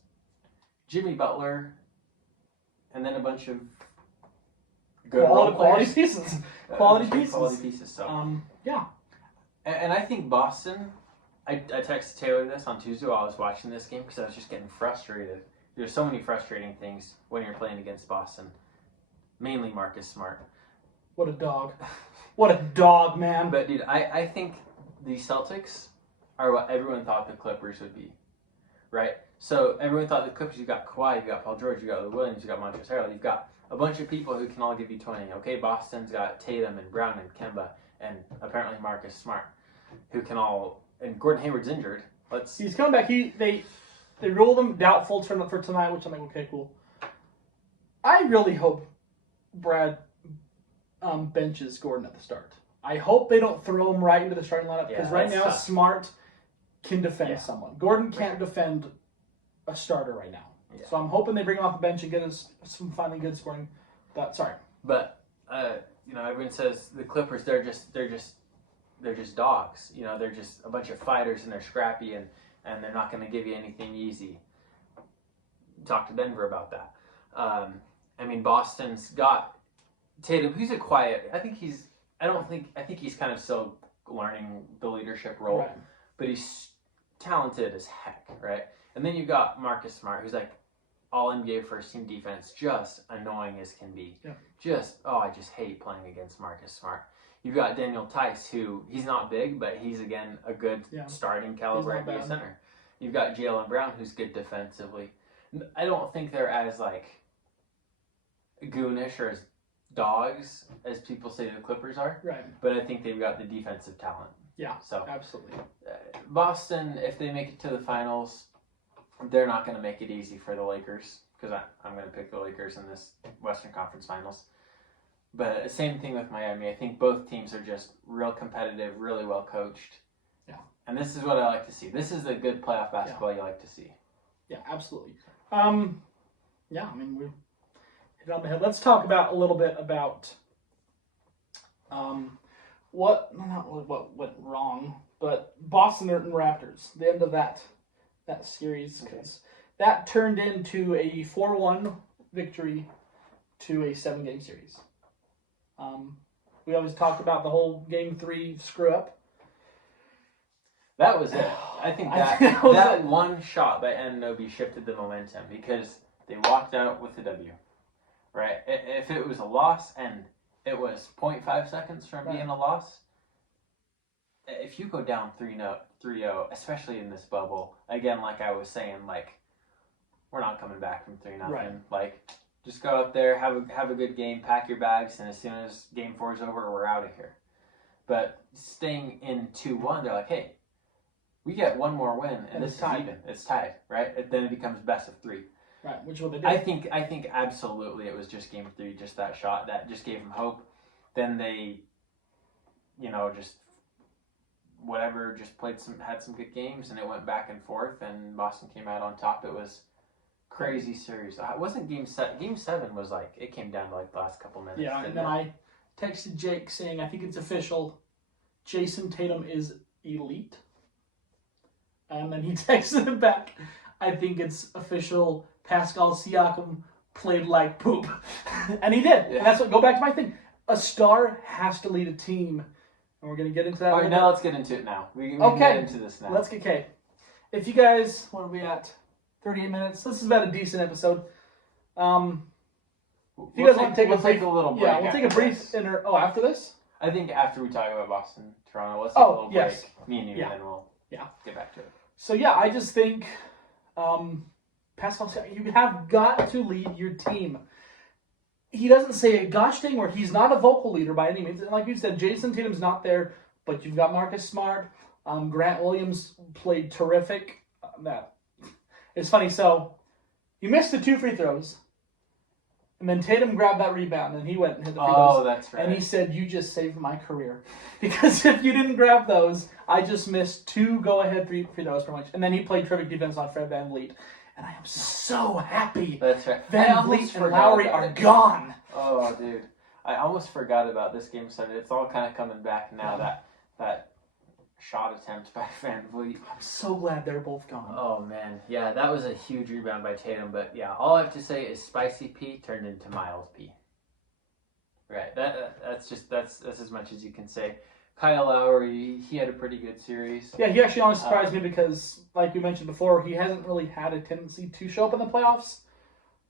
Jimmy Butler and then a bunch of good quality pieces. Quality pieces. So, yeah. And I think Boston, I texted Taylor this on Tuesday while I was watching this game because I was just getting frustrated. There's so many frustrating things when you're playing against Boston. Mainly Marcus Smart. What a dog. What a dog, man. But, dude, I think the Celtics are what everyone thought the Clippers would be, right? So everyone thought the Clippers, you got Kawhi, you got Paul George, you got Lou Williams, you got Montrezl Harrell, you've got a bunch of people who can all give you 20. Okay, Boston's got Tatum and Brown and Kemba and apparently Marcus Smart, who can all... And Gordon Hayward's injured. He's coming back. They ruled him doubtful for tonight, which I'm like, okay, cool. I really hope Brad benches Gordon at the start. I hope they don't throw him right into the starting lineup because right now Smart can defend someone. Gordon can't defend a starter right now. Yeah. So I'm hoping they bring him off the bench and get us some finally good scoring. But everyone says the Clippers they're just dogs. They're just a bunch of fighters and they're scrappy and they're not going to give you anything easy. Talk to Denver about that. Boston's got Tatum, who's a quiet. I think he's kind of still learning the leadership role, right. But he's talented as heck, right? And then you got Marcus Smart, who's like all NBA first team defense, just annoying as can be. Yeah. I just hate playing against Marcus Smart. You've got Daniel Tice, who he's not big, but he's again a good starting caliber NBA center. You've got Jaylen Brown, who's good defensively. I don't think they're as like goonish or as dogs as people say the Clippers are. Right. But I think they've got the defensive talent. Yeah. So absolutely. Boston, if they make it to the finals, they're not going to make it easy for the Lakers because I'm going to pick the Lakers in this Western Conference Finals. But same thing with Miami. I think both teams are just real competitive, really well coached. Yeah. And this is what I like to see. This is the good playoff basketball you like to see. Yeah, absolutely. We hit it on the head. Let's talk about a little bit about what went wrong, but Boston and Raptors, the end of that series, because that turned into a 4-1 victory to a 7-game series. We always talked about the whole Game 3 screw up. That was it. I think that one shot by Anunoby shifted the momentum because they walked out with the W. Right? If it was a loss and it was 0.5 seconds from being a loss, if you go down 3-0, especially in this bubble, again, like I was saying, like, we're not coming back from 3-0. Right. Like, just go out there, have a good game, pack your bags, and as soon as Game 4 is over, we're out of here. But staying in 2-1, they're like, hey, we get one more win, and this is even. It's tied, right? Then it becomes best of 3. Right, which is what they did. I think absolutely it was just Game 3, just that shot that just gave them hope. Then they, just whatever, just had some good games, and it went back and forth, and Boston came out on top. It was crazy series. It wasn't Game 7. Game 7 was like it came down to like the last couple minutes. Yeah, and then I texted Jake saying I think it's official. Jason Tatum is elite, and then he texted him back. I think it's official. Pascal Siakam played like poop. And he did. Yeah. And that's what, go back to my thing. A star has to lead a team. And we're going to get into that. All right, now let's get into it now. We can get into this now. Let's get, okay. If you guys, what are we at? 38 minutes. This is about a decent episode. If you guys want to take a little break. Yeah, we'll take a brief after this? I think after we talk about Boston, Toronto, let's take a little break. Me and you, and then we'll get back to it. So, I just think... Pascal, you have got to lead your team. He doesn't say a gosh thing where he's not a vocal leader by any means. Like you said, Jason Tatum's not there, but you've got Marcus Smart. Grant Williams played terrific. It's funny. So you missed the 2 free throws, and then Tatum grabbed that rebound, and he went and hit the free throws. Oh, that's right. And he said, "You just saved my career because if you didn't grab those, I just missed 2 go-ahead free throws pretty much." And then he played terrific defense on Fred VanVleet. And I am so happy. That's right. VanVleet and Lowry are gone. Oh, dude. I almost forgot about this Game 7. It's all kind of coming back now, that shot attempt by VanVleet. I'm so glad they're both gone. Oh, man. Yeah, that was a huge rebound by Tatum. But, all I have to say is Spicy P turned into Miles P. Right. That's as much as you can say. Kyle Lowry, he had a pretty good series. Yeah, he actually honestly surprised me because, like we mentioned before, he hasn't really had a tendency to show up in the playoffs.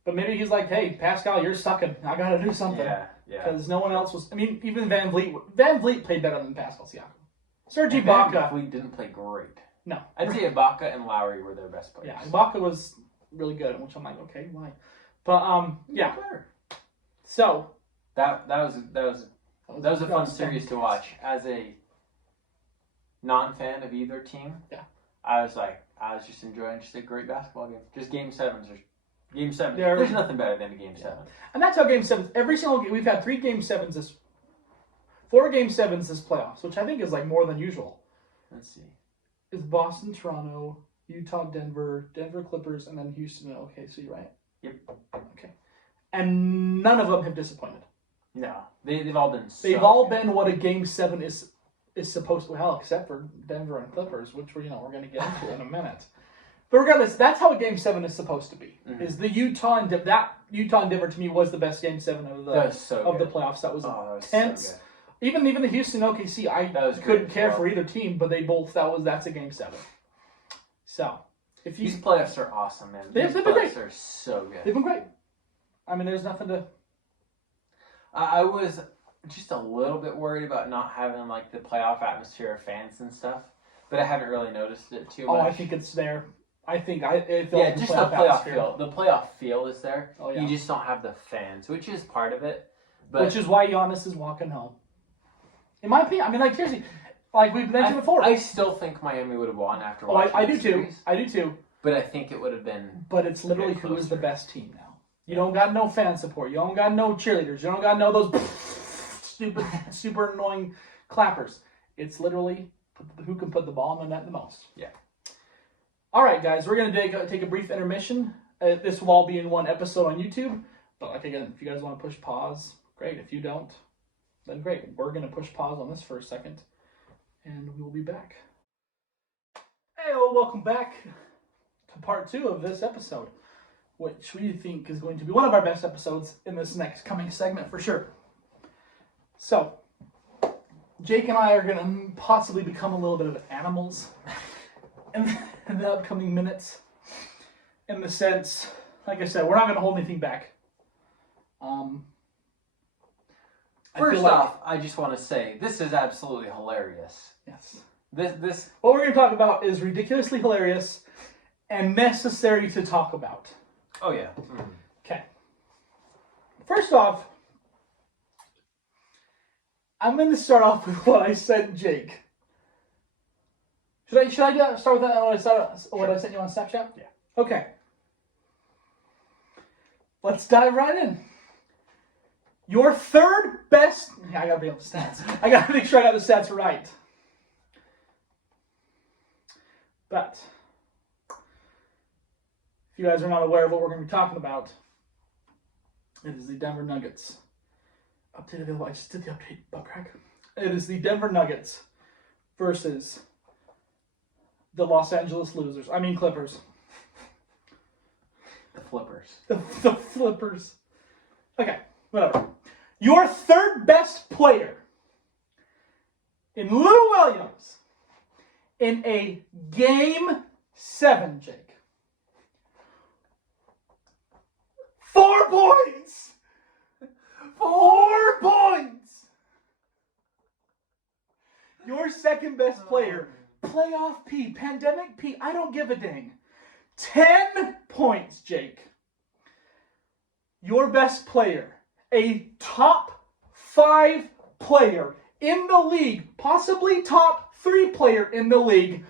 But maybe he's like, hey, Pascal, you're sucking. I got to do something. Yeah. Because no one else was... I mean, even VanVleet played better than Pascal Siakam. Serge Ibaka... VanVleet didn't play great. No. I'd say Ibaka and Lowry were their best players. Yeah, Ibaka was really good, which I'm like, okay, why? But, yeah. So... That was a fun series to watch. As a non-fan of either team, I was just enjoying just a great basketball game. Just Game 7s are Game 7. They're- There's nothing better than a Game 7. And that's how Game 7s, every single game, we've had 4 Game 7s this playoffs, which I think is like more than usual. Let's see. It's Boston, Toronto, Utah, Denver, Denver Clippers, and then Houston and OKC, right? Yep. Okay. And none of them have disappointed. No. They've all been so They've all good. been what a Game 7 is supposed to, well, except for Denver and Clippers, which we're going to get into in a minute. But regardless, that's how a Game 7 is supposed to be. Mm-hmm. Is the Utah and that Utah and Denver to me was the best Game 7 of That was so the good. playoffs. That was Oh, that was intense. so good. Even the Houston OKC, I That was couldn't great as care well. for either team, but that's a Game 7. So if you These playoffs are awesome, man. They've These been playoffs great. are so good. they've been great. I mean, there's nothing to. I was just a little bit worried about not having like the playoff atmosphere of fans and stuff, but I haven't really noticed it too much. Oh, I think it's there. I think it feels Yeah, like just the playoff atmosphere. feel. The playoff feel is there. Oh, yeah. You just don't have the fans, which is part of it. But Which is why Giannis is walking home. In my opinion, I mean, like seriously, like we've mentioned before. I still think Miami would have won after Oh, watching I the do too. series, I do too. but I think it would have been. But it's literally Get who is the closer. best team now. You don't got no fan support. You don't got no cheerleaders. You don't got no those stupid, super annoying clappers. It's literally who can put the ball in the net the most. Yeah. All right, guys, we're gonna take a brief intermission. This will all be in one episode on YouTube. But like again, if you guys want to push pause, great. If you don't, then great. We're gonna push pause on this for a second, and we will be back. Hey, welcome back to part 2 of this episode, which we think is going to be one of our best episodes in this next coming segment for sure. So, Jake and I are going to possibly become a little bit of animals in the upcoming minutes. In the sense, like I said, we're not going to hold anything back. I First feel like- off, I just want to say this is absolutely hilarious. yes. This What we're going to talk about is ridiculously hilarious and necessary to talk about. Oh yeah. Okay. First off, I'm going to start off with what I sent Jake. Should I start with that? What I sent you on Snapchat? Yeah. Okay. Let's dive right in. Your third best. I gotta bring up the stats. I gotta make sure I got the stats right. But if you guys are not aware of what we're going to be talking about, it is the Denver Nuggets. Update available. I just did the update, butt crack. It is the Denver Nuggets versus the Los Angeles Clippers. The flippers. The Flippers. Okay, whatever. Your third best player in Lou Williams in a Game 7, Jake. 4 points! 4 points! Your second best player, playoff P, pandemic P, I don't give a dang. 10 points, Jake. Your best player, a top 5 player in the league, possibly top 3 player in the league.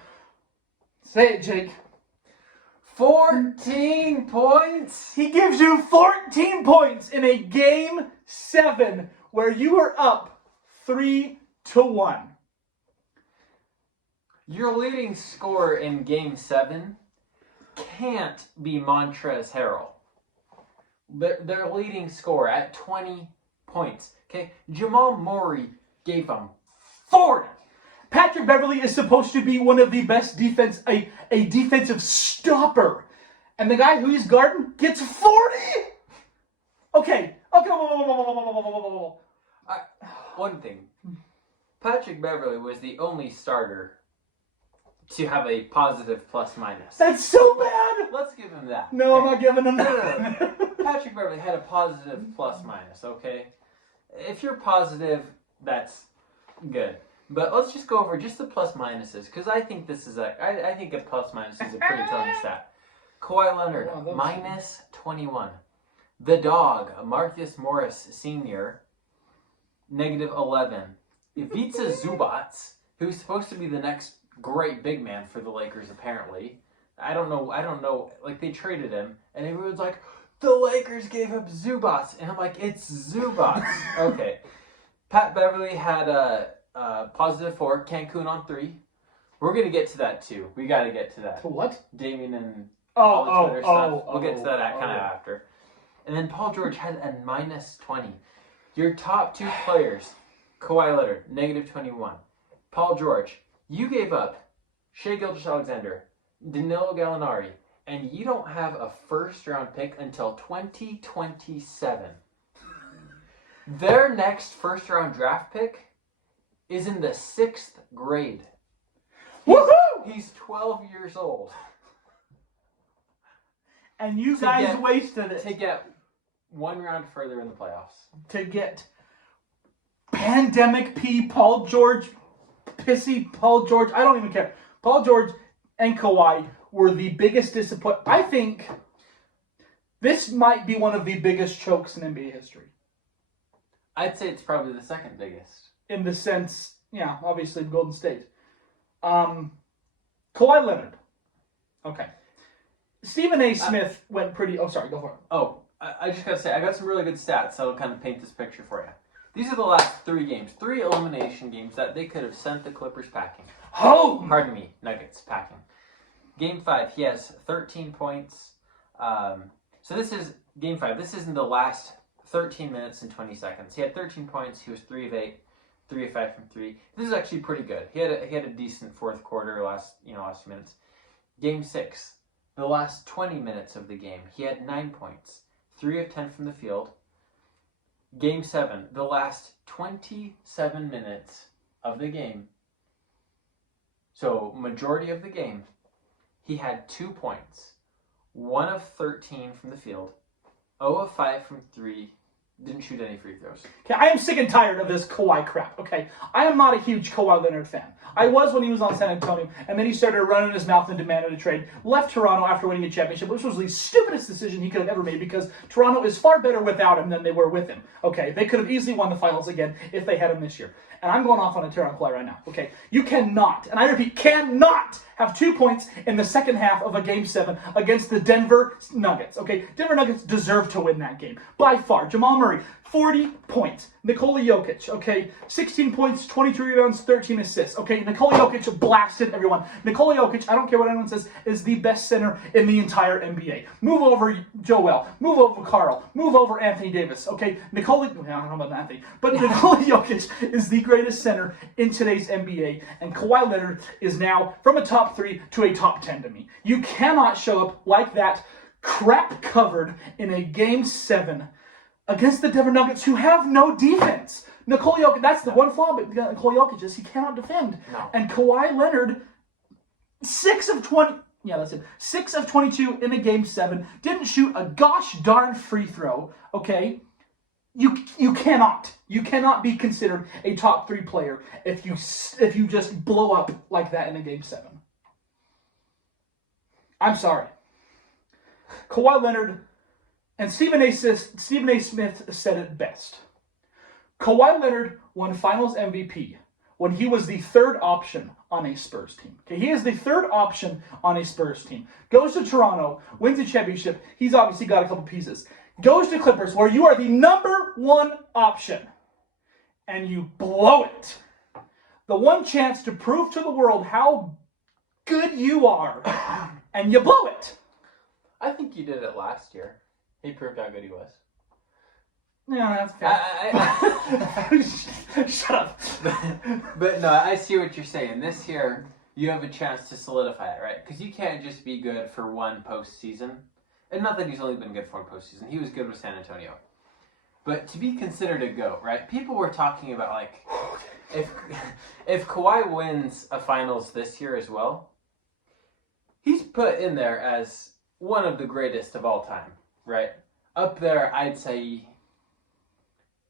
Say it, Jake. 14 points. He gives you 14 points in a Game 7 where you are up 3-1. Your leading scorer in Game 7 can't be Montrezl Harrell. Their leading scorer at 20 points. Okay, Jamal Murray gave them 40. Patrick Beverly is supposed to be one of the best a defensive stopper. And the guy who he's guarding gets 40? Okay. Whoa. One thing. Patrick Beverly was the only starter to have a positive plus minus. That's so bad. Let's give him that. No, I'm okay? not giving him No. that. Patrick Beverly had a positive plus minus, okay? If you're positive, that's good. But let's just go over just the plus minuses, because I think I think a plus minus is a pretty telling stat. Kawhi Leonard, Wow, that was- minus 21. The dog, Marcus Morris Sr., negative 11. Ivica Zubac, who's supposed to be the next great big man for the Lakers, apparently, I don't know. Like, they traded him, and everyone's like, the Lakers gave up Zubats, and I'm like, it's Zubats. Okay. Pat Beverly had a positive 4, Cancun on 3. We're gonna get to that too. We got to get to that. To what? Damien and all the Twitter stuff. We'll get to that kind of yeah. after. And then Paul George had a -20. Your top 2 players, Kawhi Leonard, -21. Paul George, you gave up Shai Gilgeous-Alexander, Danilo Gallinari, and you don't have a first-round pick until 2027. Their next first-round draft pick is in the 6th grade. He's 12 years old. And you guys wasted it. To get 1 round further in the playoffs. To get Pandemic P, Paul George, Pissy Paul George, I don't even care. Paul George and Kawhi were the biggest disappointment. I think this might be one of the biggest chokes in NBA history. I'd say it's probably the 2nd biggest. In the sense, yeah, obviously Golden State. Kawhi Leonard. Okay. Stephen A. Smith went pretty... Oh, sorry, go for it. Oh, I just got to say, I got some really good stats that'll kind of paint this picture for you. These are the last 3 games. 3 elimination games that they could have sent the Clippers packing. Oh! Pardon me, Nuggets packing. Game 5, he has 13 points. So this is Game 5. This is in the last 13 minutes and 20 seconds. He had 13 points. He was 3 of 8. 3 of 5 from 3. This is actually pretty good. He had a decent fourth quarter last few minutes. Game 6, the last 20 minutes of the game, he had 9 points. 3 of 10 from the field. Game 7, the last 27 minutes of the game. So majority of the game, he had 2 points. 1 of 13 from the field. 0 of 5 from 3. Didn't shoot any free throws. Okay, I am sick and tired of this Kawhi crap, okay? I am not a huge Kawhi Leonard fan. I was when he was on San Antonio, and then he started running his mouth and demanded a trade. Left Toronto after winning a championship, which was the stupidest decision he could have ever made because Toronto is far better without him than they were with him. Okay, they could have easily won the finals again if they had him this year. And I'm going off on a tear on Kawhi right now, okay? You cannot, and I repeat, cannot have 2 points in the second half of a Game 7 against the Denver Nuggets, okay? Denver Nuggets deserve to win that game, by far. Jamal Murray, 40 points. Nikola Jokic, okay? 16 points, 23 rebounds, 13 assists, okay? Nikola Jokic blasted everyone. Nikola Jokic, I don't care what anyone says, is the best center in the entire NBA. Move over Joel. Move over Carl. Move over Anthony Davis, okay? I don't know about Anthony, but Nikola Jokic is the greatest center in today's NBA, and Kawhi Leonard is now from a top 3 to a top 10 to me. You cannot show up like that, crap covered in a Game 7 against the Denver Nuggets, who have no defense. Nikola Jokic, that's the one flaw with Nikola Jokic is he cannot defend. No. And Kawhi Leonard, 6 of 20, yeah, that's it. 6 of 22 in a Game 7, didn't shoot a gosh darn free throw, okay? You cannot be considered a top 3 player if you just blow up like that in a Game 7. I'm sorry. Kawhi Leonard and Stephen A. Smith said it best. Kawhi Leonard won Finals MVP when he was the 3rd option on a Spurs team. Okay, he is the 3rd option on a Spurs team. Goes to Toronto, wins a championship. He's obviously got a couple pieces. Goes to Clippers, where you are the number 1 option, and you blow it. The one chance to prove to the world how good you are, and you blow it. I think you did it last year. He proved how good he was. Yeah, that's fair. Shut up. But no, I see what you're saying. This year, you have a chance to solidify it, right? Because you can't just be good for one postseason. And not that he's only been good for one postseason. He was good with San Antonio. But to be considered a GOAT, right? People were talking about, like, if Kawhi wins a finals this year as well, he's put in there as one of the greatest of all time, right? Up there, I'd say,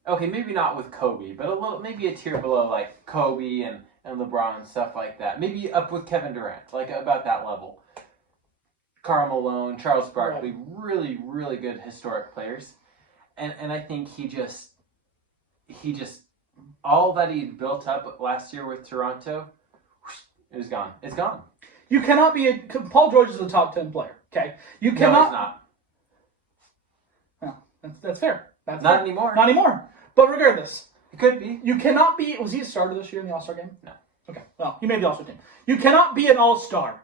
okay, maybe not with Kobe, but maybe a tier below, like Kobe and LeBron and stuff like that. Maybe up with Kevin Durant, like about that level. Karl Malone, Charles Barkley, right. Really, really good historic players. And I think he just, all that he'd built up last year with Toronto, it was gone. It's gone. You cannot be Paul George is a top 10 player. Okay, you cannot. No, he's not. Well, that's fair. That's Not fair. anymore. Not anymore. But regardless, It could be. you cannot be. Was he a starter this year in the All-Star game? No. Okay. Well, he made the All-Star team. You cannot be an All-Star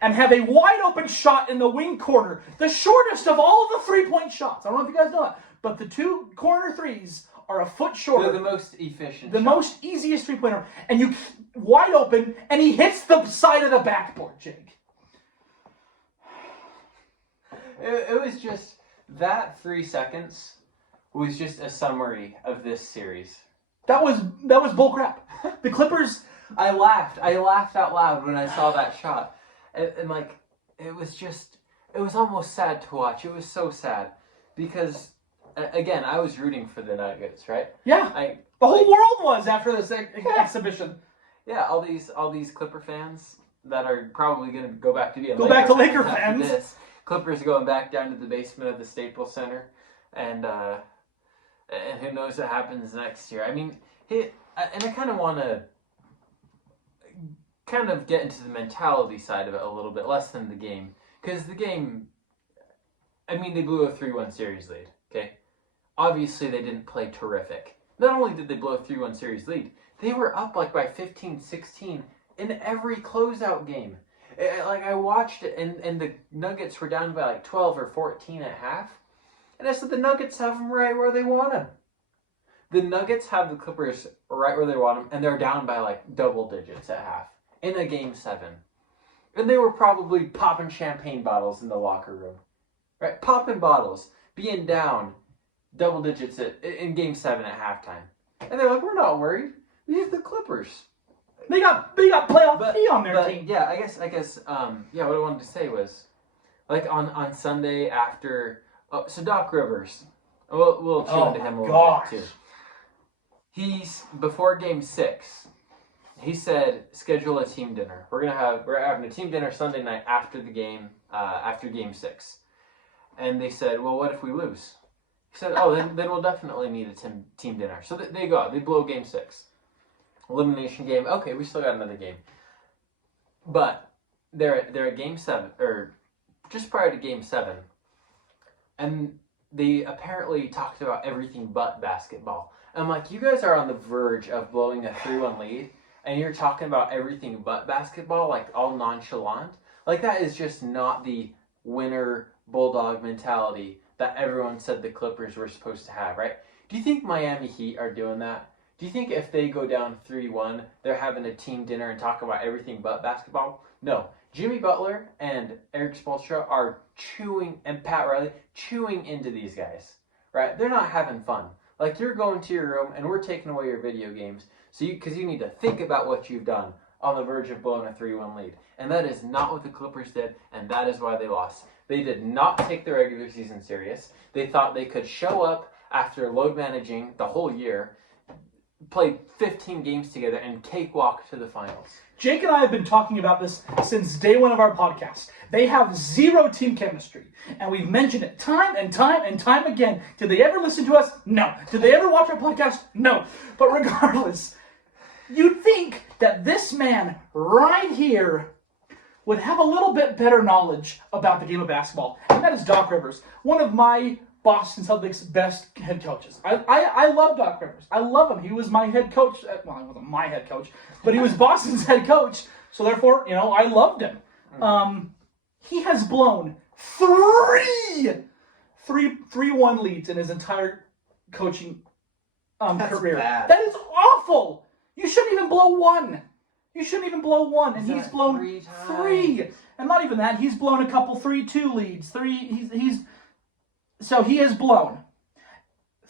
and have a wide open shot in the wing corner, the shortest of all of the 3-point shots. I don't know if you guys know that, but the 2 corner threes are a foot shorter. They're the most efficient. The most easiest 3-pointer, and you wide open, and he hits the side of the backboard, Jake. It was just that 3 seconds was just a summary of this series. That was bullcrap. The Clippers. I laughed out loud when I saw that shot, and like it was almost sad to watch. It was so sad because again I was rooting for the Nuggets, right? Yeah, the whole world was after this exhibition. Yeah, all these Clipper fans that are probably going to go back to being Laker after fans. this. Clippers going back down to the basement of the Staples Center, and who knows what happens next year. I mean, and I kind of want to get into the mentality side of it a little bit, less than the game, because the game, I mean, they blew a 3-1 series lead. Okay, obviously they didn't play terrific. Not only did they blow a 3-1 series lead, they were up like by 15, 16 in every closeout game. Like I watched it, and the Nuggets were down by like 12 or 14 at half, and I said the Nuggets have them right where they want them. The Nuggets have the Clippers right where they want them, and they're down by like double digits at half in a game 7, and they were probably popping champagne bottles in the locker room, right? Popping bottles, being down double digits in game 7 at halftime, and they're like, we're not worried. These are the Clippers. They got playoff P on their team. Yeah, I guess. What I wanted to say was, like on Sunday after, so Doc Rivers, we'll chew into him a little bit too. He's before Game 6. He said, schedule a team dinner. We're having a team dinner Sunday night after the game, after Game 6. And they said, well, what if we lose? He said, oh, then we'll definitely need a team dinner. So they go out. They blow Game 6. Elimination game. Okay, we still got another game. But they're at Game 7, or just prior to Game 7. And they apparently talked about everything but basketball. I'm like, you guys are on the verge of blowing a 3-1 lead, and you're talking about everything but basketball, like all nonchalant. Like, that is just not the winner bulldog mentality that everyone said the Clippers were supposed to have, right? Do you think Miami Heat are doing that? Do you think if they go down 3-1, they're having a team dinner and talk about everything but basketball? No. Jimmy Butler and Eric Spoelstra are and Pat Riley chewing into these guys, right? They're not having fun. Like, you're going to your room and we're taking away your video games because you need to think about what you've done on the verge of blowing a 3-1 lead. And that is not what the Clippers did, and that is why they lost. They did not take the regular season serious. They thought they could show up after load managing the whole year, played 15 games together, and cakewalk to the finals. Jake and I have been talking about this since day one of our podcast. They have zero team chemistry, and we've mentioned it time and time and time again. Did they ever listen to us? No. Did they ever watch our podcast? No. But regardless, you'd think that this man right here would have a little bit better knowledge about the game of basketball, and that is Doc Rivers, one of my Boston Celtics' best head coaches. I love Doc Rivers. I love him. He was my head coach. Well, he wasn't my head coach, but he was Boston's head coach. So therefore, I loved him. He has blown 3-1 leads in his entire coaching career. Bad. That is awful. You shouldn't even blow one. And he's blown 3. And not even that. He's blown a couple 3-2 leads. So he has blown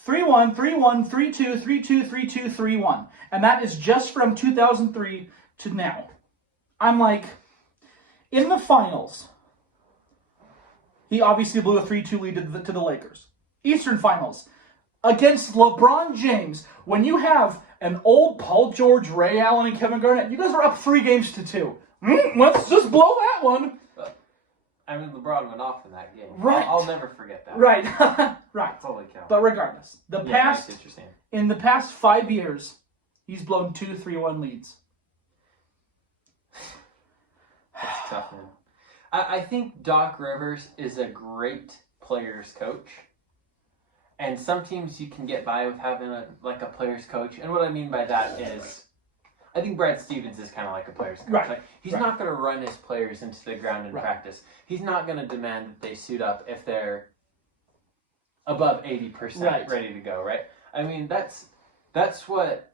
3-1, 3-1, 3-2, 3-2, 3-2, 3-1. And that is just from 2003 to now. I'm like, in the finals, he obviously blew a 3-2 lead to the Lakers. Eastern Finals, against LeBron James, when you have an old Paul George, Ray Allen, and Kevin Garnett, you guys are up 3-2. Let's just blow that one. I mean, LeBron went off in that game. Right. I'll never forget that. Right. Right. Holy cow. But regardless, I in the past 5 years, he's blown 2 3-1 leads. tough, man. I think Doc Rivers is a great players coach. And some teams you can get by with having a players coach. And what I mean by that is, I think Brad Stevens is kind of like a players coach. Right. Like, he's not going to run his players into the ground in practice. He's not going to demand that they suit up if they're above 80% ready to go, right? I mean, that's what...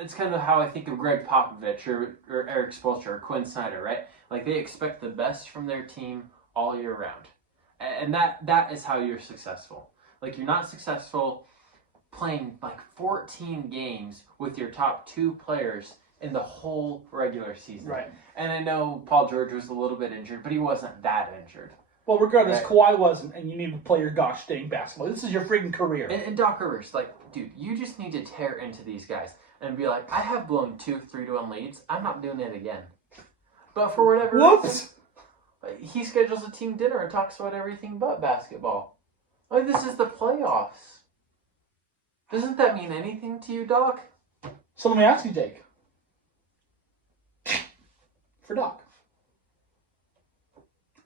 it's kind of how I think of Greg Popovich or Eric Spoelstra or Quinn Snyder, right? Like, they expect the best from their team all year round. And that is how you're successful. Like, you're not successful playing like 14 games with your top 2 players in the whole regular season. Right. And I know Paul George was a little bit injured, but he wasn't that injured. Well, regardless, Kawhi wasn't, and you need to play your gosh dang basketball. This is your freaking career. And Doc Rivers, like, dude, you just need to tear into these guys and be like, I have blown 2 3-1 leads. I'm not doing it again. But for whatever reason, he schedules a team dinner and talks about everything but basketball. Like, this is the playoffs. Doesn't that mean anything to you, Doc? So let me ask you, Jake. For Doc.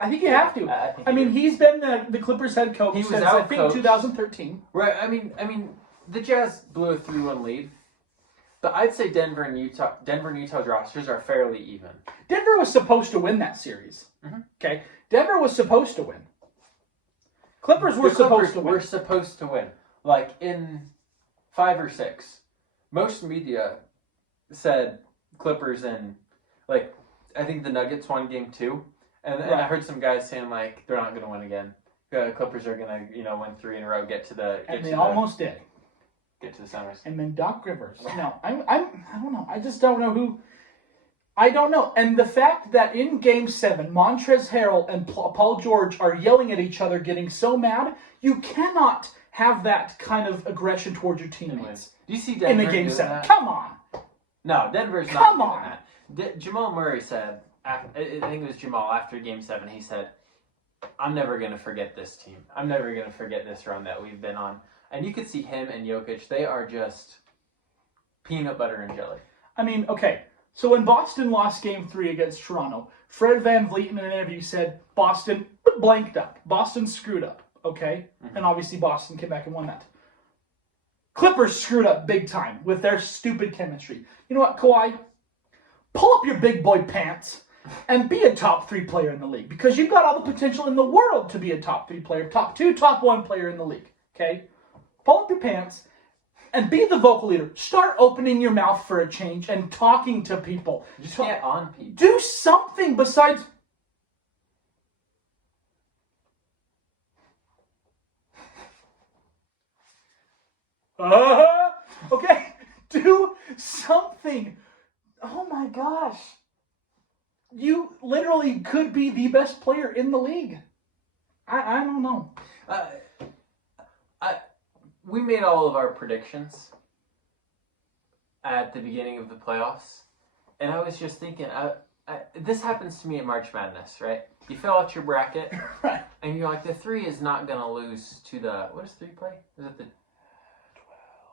I think you have to. I mean, he's been the Clippers head coach since, I think, 2013. Right, I mean, the Jazz blew a 3-1 lead. But I'd say Denver and Utah's rosters are fairly even. Denver was supposed to win that series. Mm-hmm. Okay? Denver was supposed to win. Clippers were supposed to win. We're supposed to win. Like, in 5 or 6. Most media said Clippers and, like, I think the Nuggets won game 2. And I heard some guys saying, like, they're not going to win again. Clippers are going to, win 3 in a row, and they almost did. Get to the semis. And then Doc Rivers. No, I don't know. I just don't know who. I don't know. And the fact that in Game 7, Montrezl Harrell and Paul George are yelling at each other, getting so mad, you cannot have that kind of aggression towards your teammates. Do you see Denver in the Game 7? That? Come on. No, Denver's not doing that. Jamal Murray said, I think it was Jamal after Game 7, he said, I'm never going to forget this team. I'm never going to forget this run that we've been on. And you could see him and Jokic, they are just peanut butter and jelly. I mean, okay, so when Boston lost Game 3 against Toronto, Fred VanVleet in an interview said Boston blanked up. Boston screwed up, okay? Mm-hmm. And obviously Boston came back and won that. Clippers screwed up big time with their stupid chemistry. You know what, Kawhi? Pull up your big boy pants and be a top 3 player in the league, because you've got all the potential in the world to be a top 3 player, top 2, top 1 player in the league, okay? Pull up your pants and be the vocal leader. Start opening your mouth for a change and talking to people. Just get on people. Do something besides... Okay, do something. Oh my gosh. You literally could be the best player in the league. I don't know. We made all of our predictions at the beginning of the playoffs, and I was just thinking, this happens to me in March Madness, right? You fill out your bracket, right, and you're like, the 3 is not going to lose to the, what does 3 play? Is it the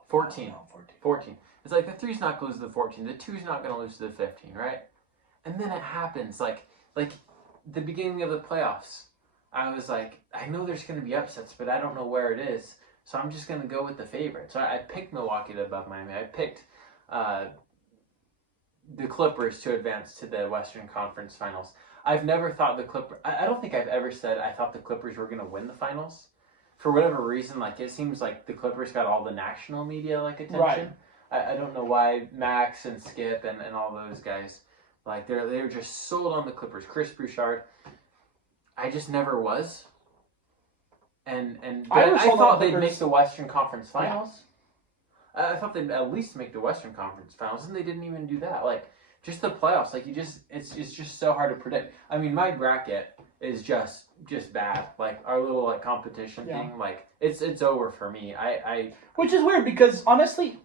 14? 14. It's like the 3's not going to lose to the 14, the 2's not going to lose to the 15, right? And then it happens, like the beginning of the playoffs. I was like, I know there's going to be upsets, but I don't know where it is. So I'm just going to go with the favorite. So I picked Milwaukee to above Miami. I picked the Clippers to advance to the Western Conference Finals. I've never thought the Clippers... I don't think I've ever said I thought the Clippers were going to win the finals. For whatever reason, like, it seems like the Clippers got all the national media, like, attention. Right. I don't know why Max and Skip and all those guys, like, they're just sold on the Clippers. Chris Bouchard, I just never was. And I thought they'd make the Western Conference Finals. Yeah. I thought they'd at least make the Western Conference Finals, and they didn't even do that. Like, just the playoffs, like, it's just so hard to predict. I mean, my bracket is just bad. Like, our little, like, competition thing, like, it's over for me. Which is weird, because honestly,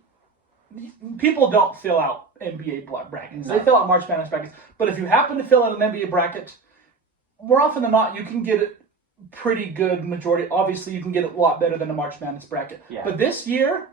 people don't fill out NBA brackets. No. They fill out March Madness brackets. But if you happen to fill out an NBA bracket, more often than not, you can get it pretty good majority. Obviously, you can get it a lot better than a March Madness bracket. Yeah. But this year,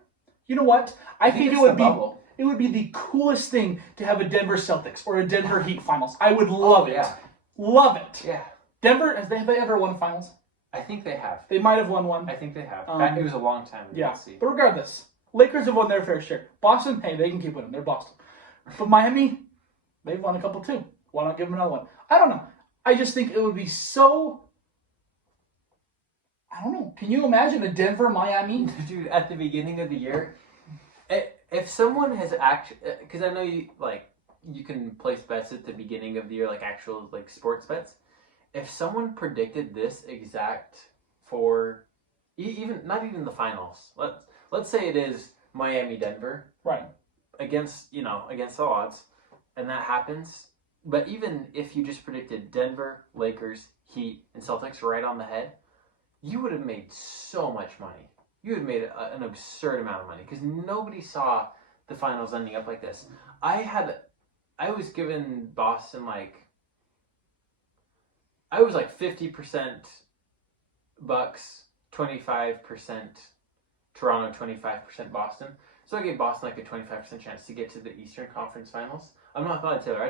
you know what? I think it would be. it would be the coolest thing to have a Denver Celtics or a Denver Heat finals. I would love it. Yeah. Love it. Yeah. Denver, have they ever won finals? I think they have. They might have won one. I think they have. Um, It was a long time ago. Yeah. Let's see. But regardless, Lakers have won their fair share. Boston, hey, they can keep winning. They're Boston. But Miami, they've won a couple too. Why not give them another one? I don't know. I just think it would be so... I don't know. Can you imagine a Denver-Miami? Dude, at the beginning of the year, if someone has because I know you can place bets at the beginning of the year, like actual like sports bets. If someone predicted this exact for even not even the finals, let's say it is Miami Denver, Right. against the odds, and that happens. But even if you just predicted Denver, Lakers, Heat, and Celtics right on the head, you would have made so much money. You would have made an absurd amount of money because nobody saw the finals ending up like this. I was given Boston I was 50% Bucks, 25% Toronto, 25% Boston. So I gave Boston a 25% chance to get to the Eastern Conference Finals. I'm not Todd Taylor.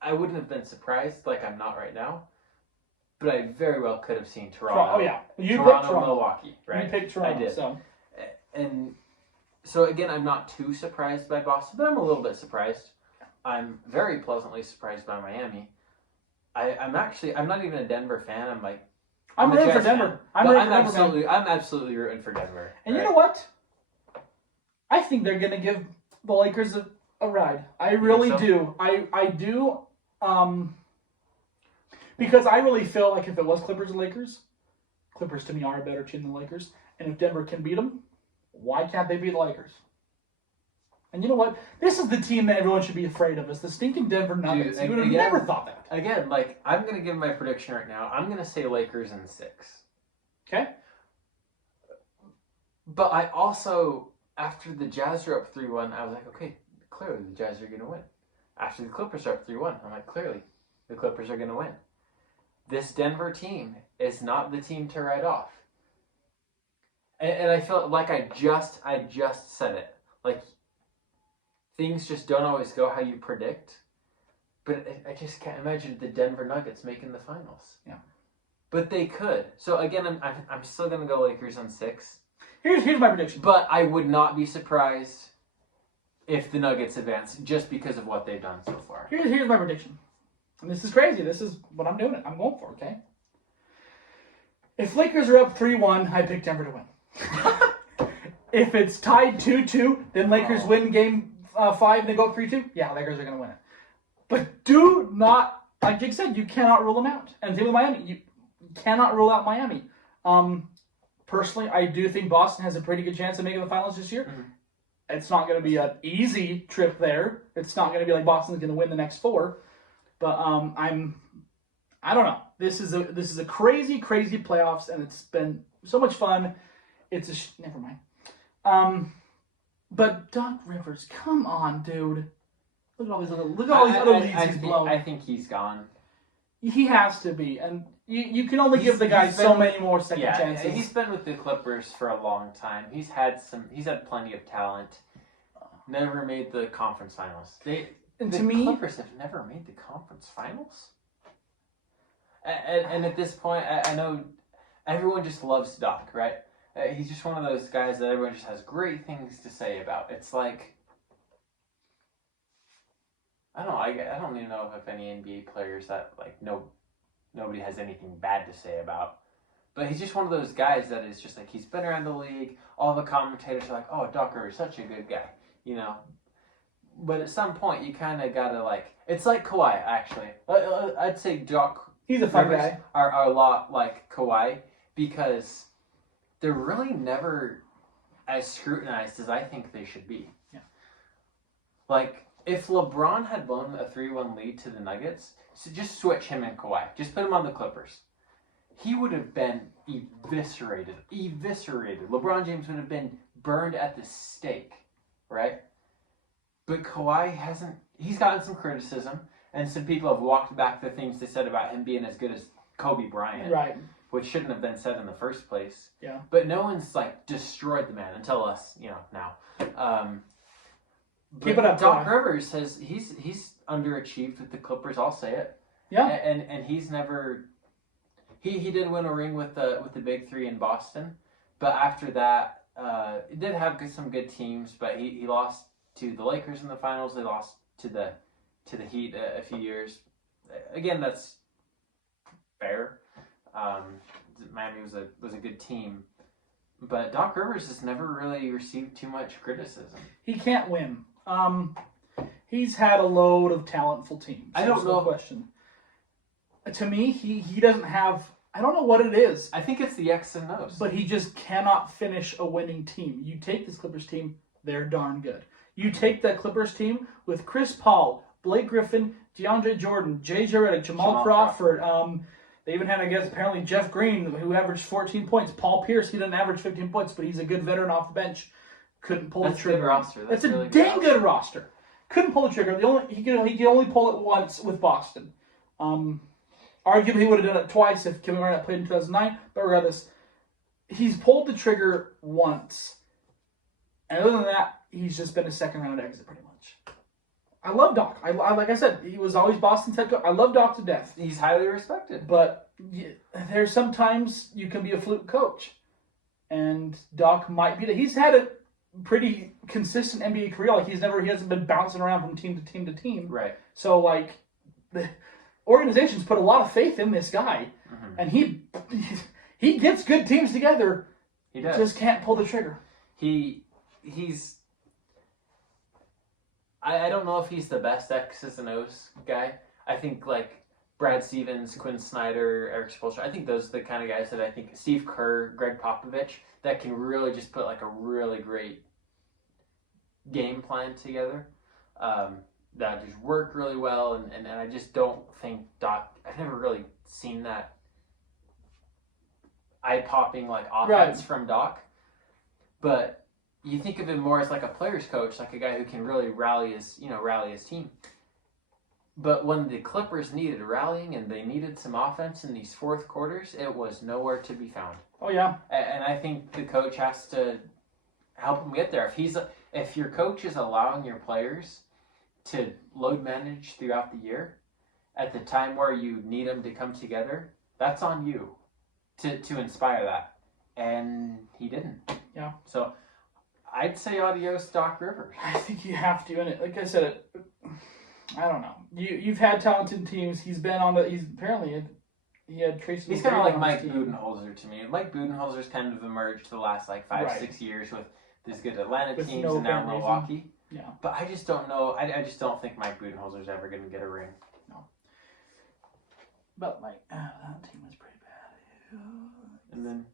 I wouldn't have been surprised like I'm not right now. But I very well could have seen Toronto. Oh, yeah. You Toronto, picked Toronto. Milwaukee, right? You picked Toronto. I did. So. And so again, I'm not too surprised by Boston, but I'm a little bit surprised. I'm very pleasantly surprised by Miami. I'm not even a Denver fan. I'm a rooting for Jazz Denver. fan. I'm absolutely rooting for Denver. And right? you know what? I think they're going to give the Lakers a ride. I really do. I do. Because I really feel like if it was Clippers and Lakers, Clippers to me are a better team than the Lakers. And if Denver can beat them, why can't they beat the Lakers? And you know what? This is the team that everyone should be afraid of. It's the stinking Denver Nuggets. Dude, You would have never thought that. Again, I'm going to give my prediction right now. I'm going to say Lakers in 6. Okay? But I also, after the Jazz are up 3-1, I was like, okay, clearly the Jazz are going to win. After the Clippers are up 3-1, I'm like, clearly the Clippers are going to win. This Denver team is not the team to write off. And I feel like I just said it. Things just don't always go how you predict. But I just can't imagine the Denver Nuggets making the finals. Yeah. But they could. So again, I'm still going to go Lakers on 6. Here's my prediction. But I would not be surprised if the Nuggets advance just because of what they've done so far. Here's my prediction. And this is crazy. This is what I'm doing. I'm going for, okay? If Lakers are up 3-1, I pick Denver to win. If it's tied 2-2, then Lakers win game 5 and they go up 3-2. Yeah, Lakers are going to win it. But do not, like Jake said, you cannot rule them out. And same with Miami. You cannot rule out Miami. Personally, I do think Boston has a pretty good chance of making the finals this year. Mm-hmm. It's not going to be an easy trip there. It's not going to be like Boston's going to win the next 4. But I don't know. This is a crazy playoffs, and it's been so much fun. It's never mind. But Doc Rivers, come on, dude. Look at all these other leads he's blown. I think he's gone. He has to be, and you can only give the guy so many more second chances. He's been with the Clippers for a long time. He's had plenty of talent. Never made the conference finals. The Clippers have never made the conference finals. And at this point, I know everyone just loves Doc, right? He's just one of those guys that everyone just has great things to say about. It's like, I don't know. I don't even know if any NBA players that nobody has anything bad to say about. But he's just one of those guys that is just he's been around the league. All the commentators are like, "Oh, Doc Rivers, such a good guy," But at some point, you kind of gotta it's like Kawhi actually. I'd say Doc. He's a fun guy. Are a lot like Kawhi because they're really never as scrutinized as I think they should be. Yeah. If LeBron had blown a 3-1 lead to the Nuggets, so just switch him and Kawhi. Just put him on the Clippers. He would have been eviscerated. LeBron James would have been burned at the stake, right? But Kawhi hasn't. He's gotten some criticism, and some people have walked back the things they said about him being as good as Kobe Bryant. Right. Which shouldn't have been said in the first place. Yeah. But no one's destroyed the man until us, now. Keep it up, Doc Doc. Rivers he's underachieved with the Clippers. I'll say it. Yeah. And he's never. He did win a ring with the Big Three in Boston, but after that, he did have some good teams. But he lost to the Lakers in the finals. They lost to the Heat a few years. Again, that's fair. Miami was a good team, but Doc Rivers has never really received too much criticism. He can't win. He's had a load of talentful teams. I don't know. No question. To me, he doesn't have. I don't know what it is. I think it's the X and O's. But he just cannot finish a winning team. You take this Clippers team, they're darn good. You take that Clippers team with Chris Paul, Blake Griffin, DeAndre Jordan, J.J. Redick, Jamal Crawford. They even had, I guess, apparently Jeff Green, who averaged 14 points. Paul Pierce, he didn't average 15 points, but he's a good veteran off the bench. Couldn't pull the trigger. That's a good roster. That's a really dang good roster. Couldn't pull the trigger. He could only pull it once with Boston. Arguably, he would have done it twice if Kevin Garnett played in 2009. But regardless, he's pulled the trigger once. And other than that, he's just been a second-round exit pretty much. I love Doc. I like I said, he was always Boston's head coach. I love Doc to death. He's highly respected. But there's sometimes you can be a fluke coach. And Doc might be that. He's had a pretty consistent NBA career. Like he hasn't been bouncing around from team to team to team. Right. So like the organizations put a lot of faith in this guy, and he gets good teams together. He does. Just can't pull the trigger. He's. I don't know if he's the best X's and O's guy. I think like Brad Stevens, Quinn Snyder, Eric Spoelstra. I think those are the kind of guys that I think Steve Kerr, Greg Popovich, that can really just put like a really great game plan together. That just work really well, and I just don't think Doc. I've never really seen that eye-popping like offense from Doc, but you think of him more as like a player's coach, like a guy who can really rally his team. But when the Clippers needed rallying and they needed some offense in these fourth quarters, it was nowhere to be found. Oh yeah, and I think the coach has to help him get there. If your coach is allowing your players to load manage throughout the year, at the time where you need them to come together, that's on you to inspire that. And he didn't. Yeah. So I'd say adios, Doc Rivers. I think you have to, and like I said, I don't know. You've had talented teams. He's been on the. He's apparently he had Tracy. He's kind of like Mike Budenholzer to me. Mike Budenholzer's kind of emerged the last like 5-6 years with this good Atlanta with teams and now Milwaukee. Reason. Yeah. But I just don't know. I just don't think Mike Budenholzer's ever going to get a ring. No. But like that team was pretty bad. And then.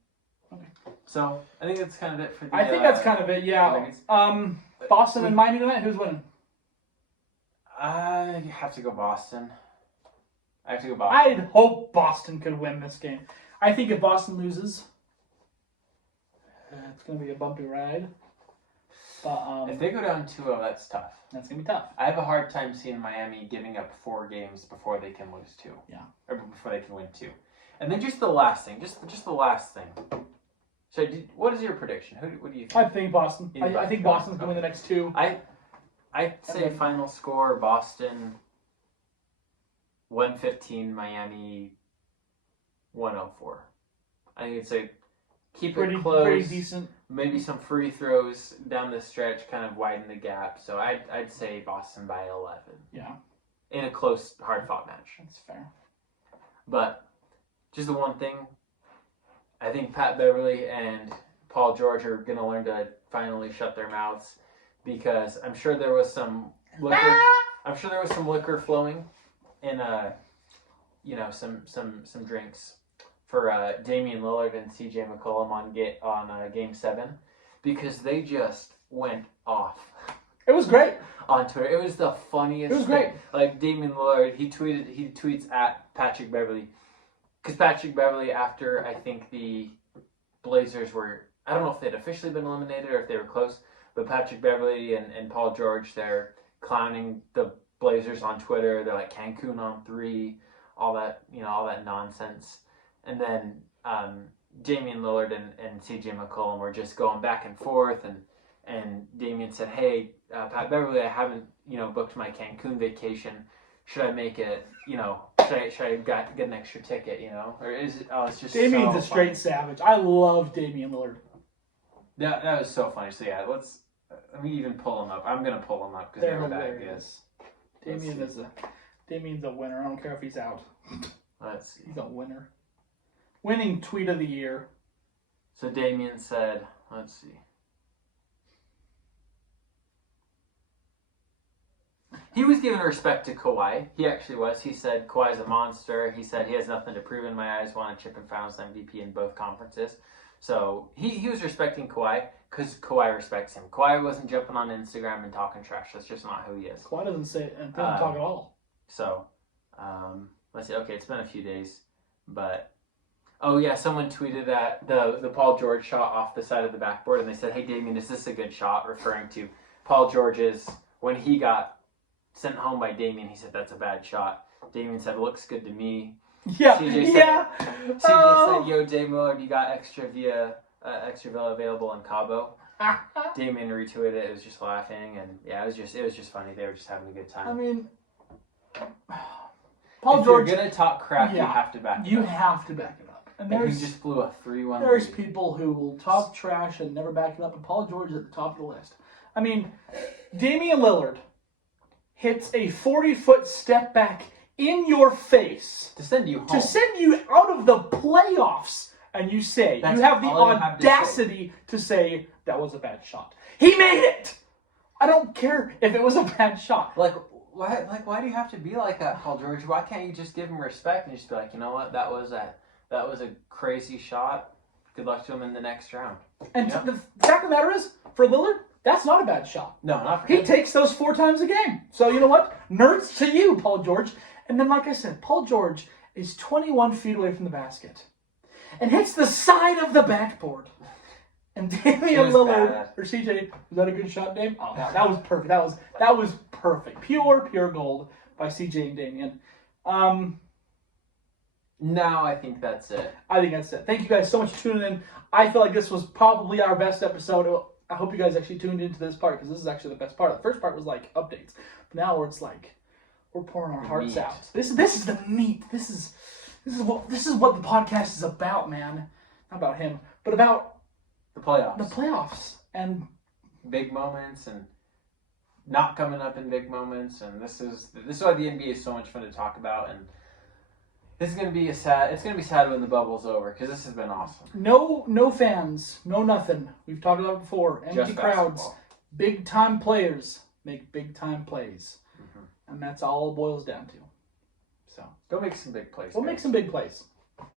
Okay. So I think that's kind of it for the. I think that's kind of it. Yeah. Boston and Miami tonight. Who's winning? I have to go Boston. Boston. I'd hope Boston could win this game. I think if Boston loses, it's going to be a bumpy ride. But if they go down 2-0, that's tough. That's going to be tough. I have a hard time seeing Miami giving up 4 games before they can lose 2. Yeah. Or before they can win 2. And then just the last thing. Just the last thing. So, what is your prediction? What do you think? I think Boston. I think Boston's going to win the next 2. I'd say final score Boston 115, Miami 104. I think it's keep it close. Pretty decent. Maybe some free throws down the stretch kind of widen the gap. So I'd say Boston by 11. Yeah. In a close, hard-fought match. That's fair. But just the one thing, I think Pat Beverly and Paul George are going to learn to finally shut their mouths, because I'm sure there was some liquor. I'm sure there was some liquor flowing in some drinks for Damian Lillard and CJ McCollum on Game 7, because they just went off. It was great on Twitter. It was the funniest. It was great. Like Damian Lillard, he tweets at Patrick Beverly, because Patrick Beverly, after I think the Blazers were, I don't know if they'd officially been eliminated or if they were close, but Patrick Beverly and Paul George, they're clowning the Blazers on Twitter. They're like Cancun on 3, all that nonsense. And then Damian Lillard and CJ McCollum were just going back and forth, and Damian said, "Hey, Pat Beverly, I haven't, booked my Cancun vacation. Should I make it, should I get an extra ticket, Or is it, it's just Damien's so a straight funny. savage. I love Damian Lillard. That was so funny. So yeah, let me even pull him up. I'm going to pull him up because They're they're that good. hilarious. Damien's a winner. I don't care if he's out. Let's see. He's a winner. Winning tweet of the year. So Damien said, let's see. He was giving respect to Kawhi. He actually was. He said Kawhi's a monster. He said he has nothing to prove in my eyes. Won a chip and Finals MVP in both conferences. So he was respecting Kawhi because Kawhi respects him. Kawhi wasn't jumping on Instagram and talking trash. That's just not who he is. Kawhi doesn't say and doesn't talk at all. So let's see. Okay, it's been a few days, but oh yeah, someone tweeted at the Paul George shot off the side of the backboard, and they said, "Hey Damien, is this a good shot?" Referring to Paul George's when he got sent home by Damien. He said that's a bad shot. Damien said, "Looks good to me." Yeah, CJ said, "Yo, Dame Lillard, you got extra villa available in Cabo." Damien retweeted it. It was just laughing, and yeah, it was just funny. They were just having a good time. I mean, Paul George, if you're gonna talk crap, you have to back it up. You have to back it up. And he just flew a 3-1. There's people who will talk trash and never back it up, and Paul George is at the top of the list. I mean, Damian Lillard hits a 40-foot step back in your face to send you home. To send you out of the playoffs, and you say, you have the audacity to say that was a bad shot. He made it! I don't care if it was a bad shot. Why do you have to be like that, Paul George? Why can't you just give him respect and just be like, you know what, that was a crazy shot. Good luck to him in the next round. And the fact of the matter is, for Lillard, that's not a bad shot. No, not for him. He takes those 4 times a game. So you know what? Nerds to you, Paul George. And then, like I said, Paul George is 21 feet away from the basket and hits the side of the backboard. And Damian Lillard, or CJ, was that a good shot, Dame? Oh, that was perfect. That was perfect. Pure gold by CJ and Damian. Now I think that's it. I think that's it. Thank you guys so much for tuning in. I feel like this was probably our best episode. I hope you guys actually tuned into this part, because this is actually the best part. The first part was like updates. But now where it's like we're pouring our hearts out. This is the meat. This is what the podcast is about, man. Not about him, but about the playoffs. The playoffs and big moments and not coming up in big moments, and this is why the NBA is so much fun to talk about. And this is gonna be it's gonna be sad when the bubble's over, because this has been awesome. No fans, no nothing. We've talked about it before. Empty crowds, big time players make big time plays, and that's all it boils down to. So go make some big plays. We'll make some big plays.